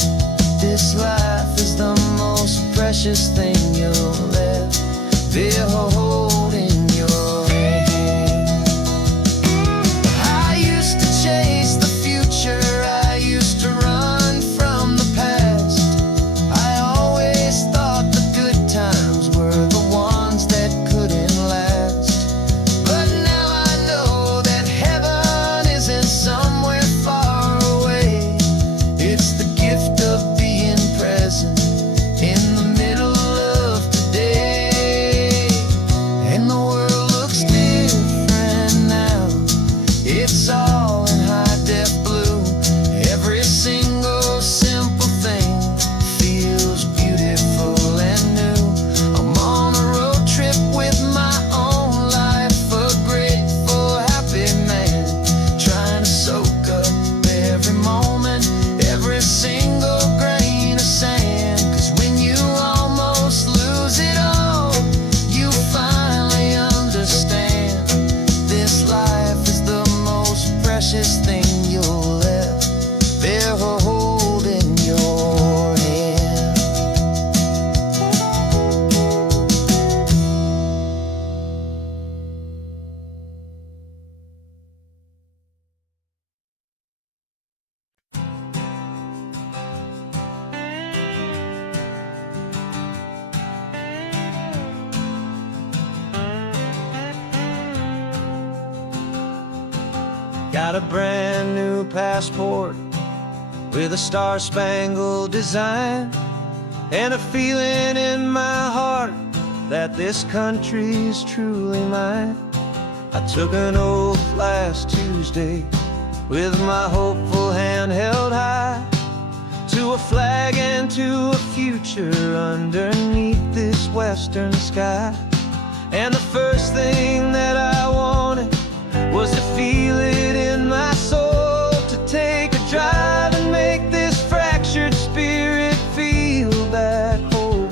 this life is the most precious thing you'll ever hold in your hand. I used to chase the future, I used to run from the past. I always thought the good times were the ones that couldn't last. But now I know that heaven isn't somewhere far away. It's the gift of being present in the middle of today. And the world looks different now, it's all in high-def blue. Every single simple thing feels beautiful and new. I'm on a road trip with my own life, a grateful, happy man, trying to soak up every moment, every single grain of sand. 'Cause when you almost lose it all, you finally understand this life is the most precious thing you'll ever hold in your hand. Got a brand new passport with a star-spangled design, and a feeling in my heart that this country's truly mine. I took an oath last Tuesday with my hopeful hand held high, to a flag and to a future underneath this western sky. And the first thing that I wanted was to feel it in my soul, to take a drive and make this fractured spirit feel back home.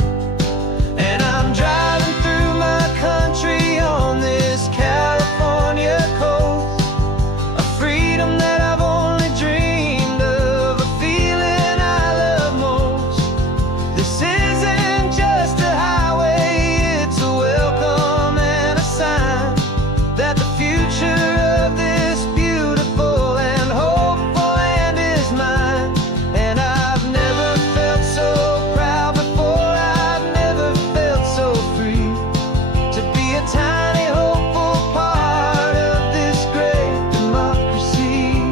And I'm driving through my country on this California coast, a freedom that I've only dreamed of, a feeling I love most. This isn't just a highway, it's a welcome and a sign that the future of this beautiful and hopeful land is mine. And I've never felt so proud before, I've never felt so free, to be a tiny hopeful part of this great democracy.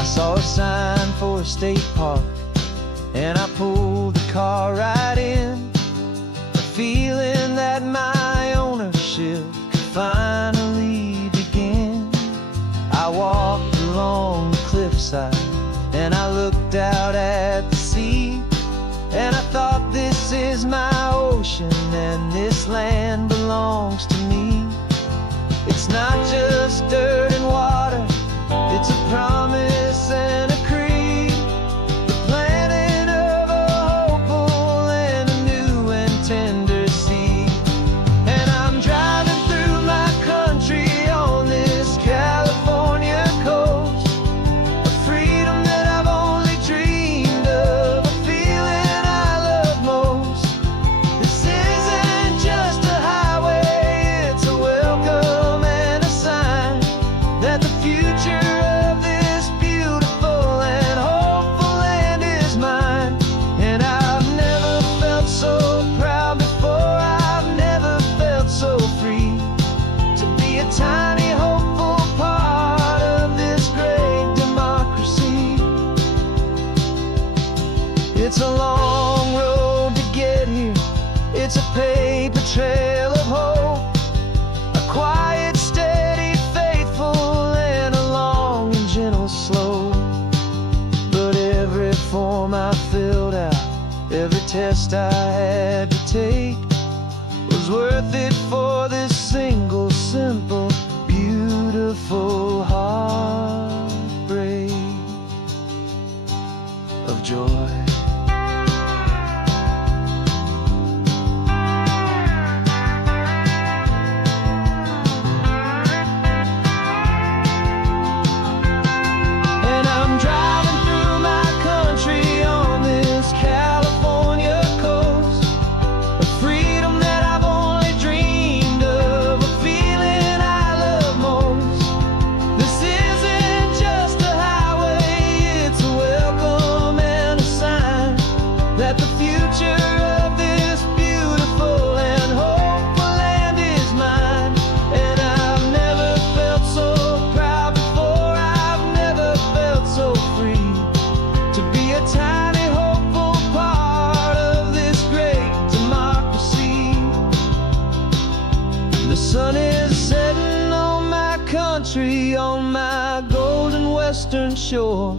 I saw a sign for a state park, and I pulled the car right in, a feeling that my ownership could finally begin. I walked along the cliffside and I looked out at the sea, and I thought, this is my ocean and this land belongs to me. It's not just dirt and water, it's a promise and a creed, the planting of a hopeful and a new and tender seed. And I'm driving through my country on this California coast, a freedom that I've only dreamed of, a feeling I love most. This isn't just a highway, it's a welcome and a sign Every test I had to take was worth it for this single, simple, beautiful heartbreak of joy. And I'm driving through my country on this California coast, a freedom that I've only dreamed of, a feeling I love most. This isn't just a highway, it's a welcome and a sign that the future of this beautiful and hopeful land is mine. And I've never felt so proud before, I've never felt so free to be a tiny hopeful part of this great democracy. The sun is setting on my country, on my golden western shore.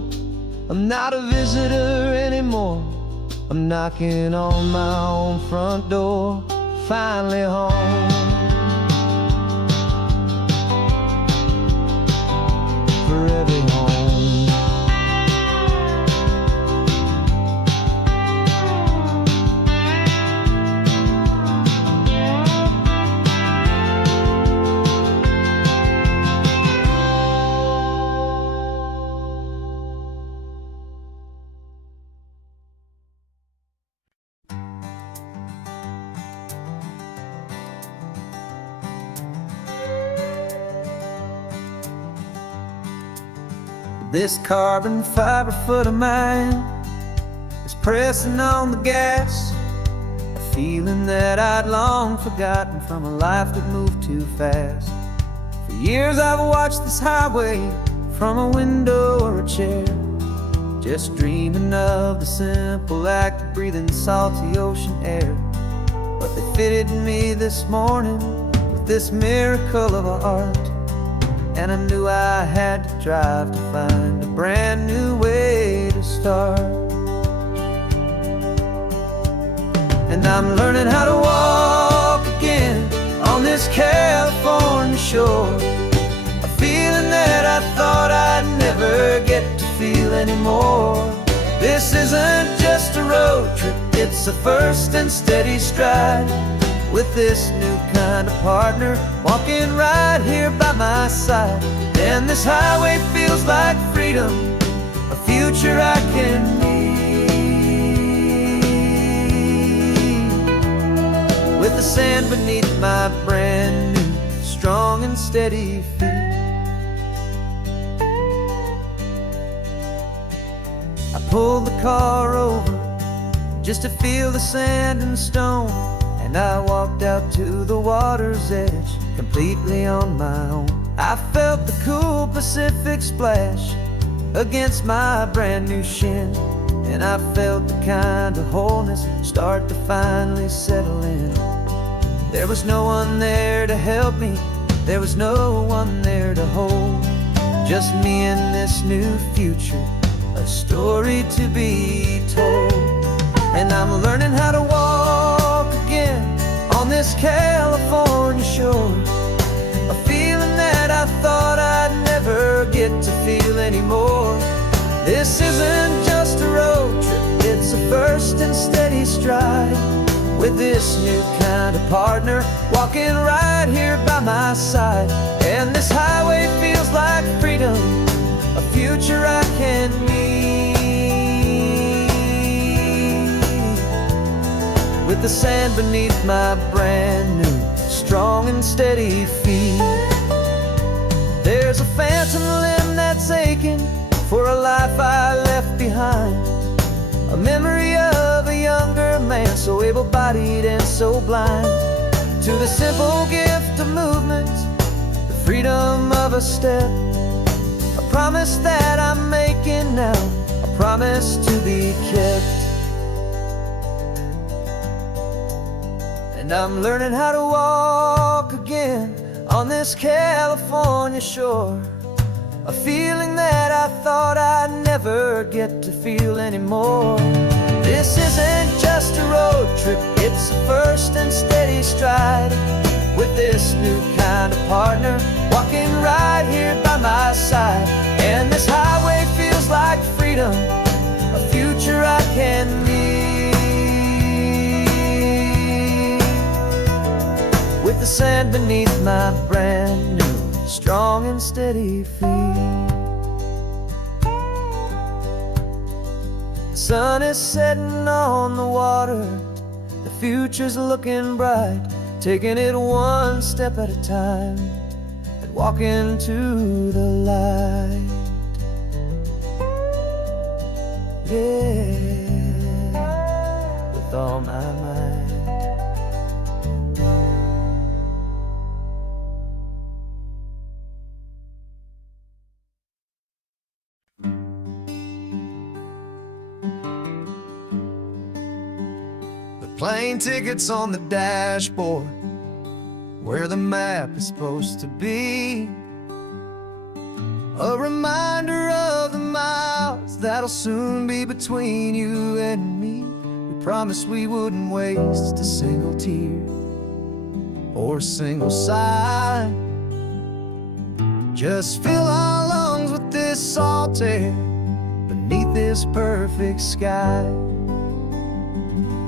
I'm not a visitor anymore, I'm knocking on my own front door, finally home. Forever home. This carbon fiber foot of mine is pressing on the gas, a feeling that I'd long forgotten from a life that moved too fast. For years I've watched this highway from a window or a chair, just dreaming of the simple act of breathing salty ocean air. But they fitted me this morning with this miracle of art, and I knew I had to drive to find a brand new way to start. And I'm learning how to walk again on this California shore, a feeling that I thought I'd never get to feel anymore. This isn't just a road trip, it's a first and steady stride, with this new kind of partner walking right here by my side. And this highway feels like freedom, a future I can need, with the sand beneath my brand new, strong and steady feet. I pulled the car over just to feel the sand and stone, and I walked out to the water's edge, completely on my own. I felt the cool Pacific splash against my brand new shin, and I felt the kind of wholeness start to finally settle in. There was no one there to help me, there was no one there to hold, just me and this new future, a story to be told. And I'm learning how to walk again on this California shore, a feeling that I thought I'd never get to feel anymore. This isn't just a road trip, it's a first and steady stride, with this new kind of partner walking right here by my side. And this highway feels like freedom, a future I can need, with the sand beneath my brand new, strong and steady feet. There's a phantom limb that's aching for a life I left behind, a memory of a younger man, so able-bodied and so blind, to the simple gift of movement, the freedom of a step, a promise that I'm making now, a promise to be kept. And I'm learning how to walk again on this California shore, a feeling that I thought I'd never get to feel anymore. This isn't just stride with this new kind of partner, walking right here by my side. And this highway feels like freedom, a future I can meet. With the sand beneath my brand new, strong and steady feet. The sun is setting on the water, the future's looking bright, taking it one step at a time and walking to the light. Yeah, with all my might. Plane tickets on the dashboard, where the map is supposed to be. A reminder of the miles that'll soon be between you and me. We promised we wouldn't waste a single tear or a single sigh. Just fill our lungs with this salt air beneath this perfect sky.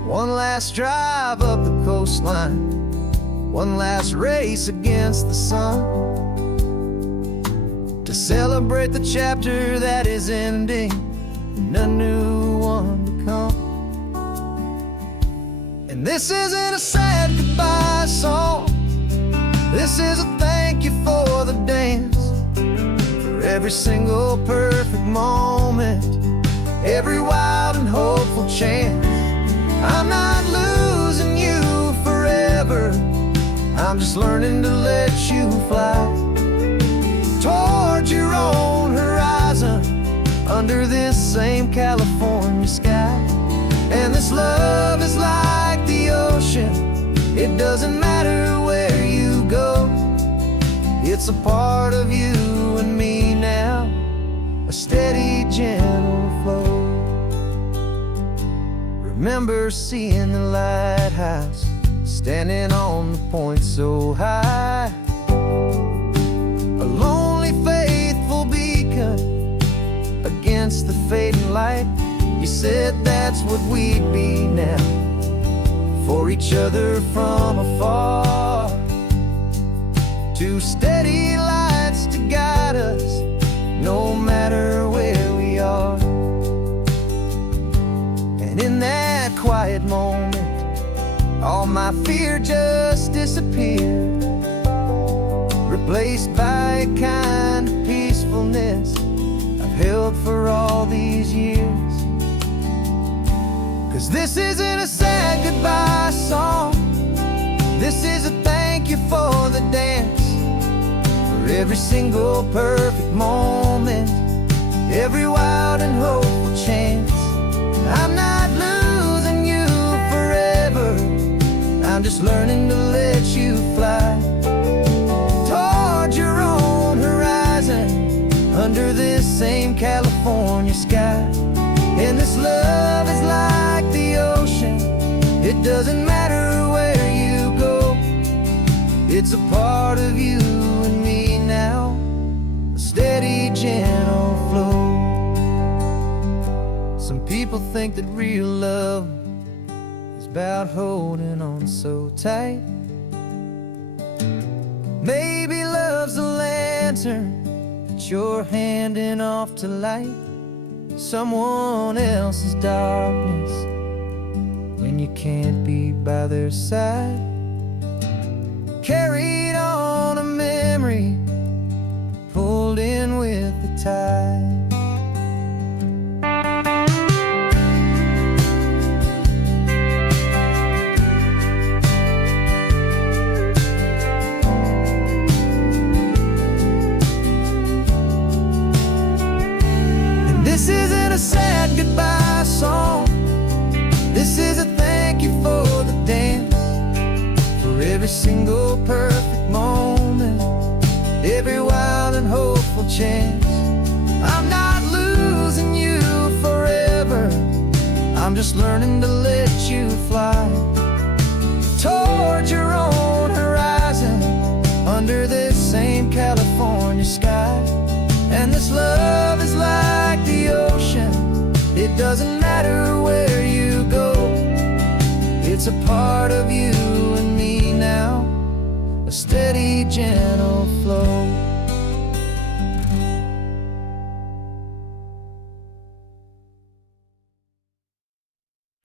One last drive up the coastline, one last race against the sun, to celebrate the chapter that is ending and a new one to come. And this isn't a sad goodbye song, this is a thank you for the dance, for every single perfect moment, every wild and hopeful chance. I'm not losing you forever, I'm just learning to let you fly towards your own horizon, under this same California sky. And this love is like the ocean, it doesn't matter where you go, it's a part of you and me now, a steady, gentle flow. Remember seeing the lighthouse, standing on the point so high, a lonely, faithful beacon against the fading light. You said that's what we'd be now, for each other from afar. Two steady lights to guide us, no matter where we are. And in that quiet moment, all my fear just disappeared, replaced by a kind of peacefulness I've held for all these years. 'Cause this isn't a sad goodbye song, this is a thank you for the dance, for every single perfect moment, every wild and hopeful chance. I'm not losing you forever, I'm just learning to let you fly towards your own horizon, under this same California sky. And this love is like the ocean, it doesn't matter where you go, it's a part of you and me now, a steady, gentle flow. Some people think that real love is about holding on so tight. Maybe love's a lantern that you're handing off to light someone else's darkness when you can't be by their side. Carried on a memory, pulled in with the tide. This isn't a sad goodbye song, this is a thank you for the dance, for every single perfect moment, every wild and hopeful chance. I'm not losing you forever, I'm just learning to let you fly towards your your sky. And this love is like the ocean, it doesn't matter where you go. It's a part of you and me now, a steady, gentle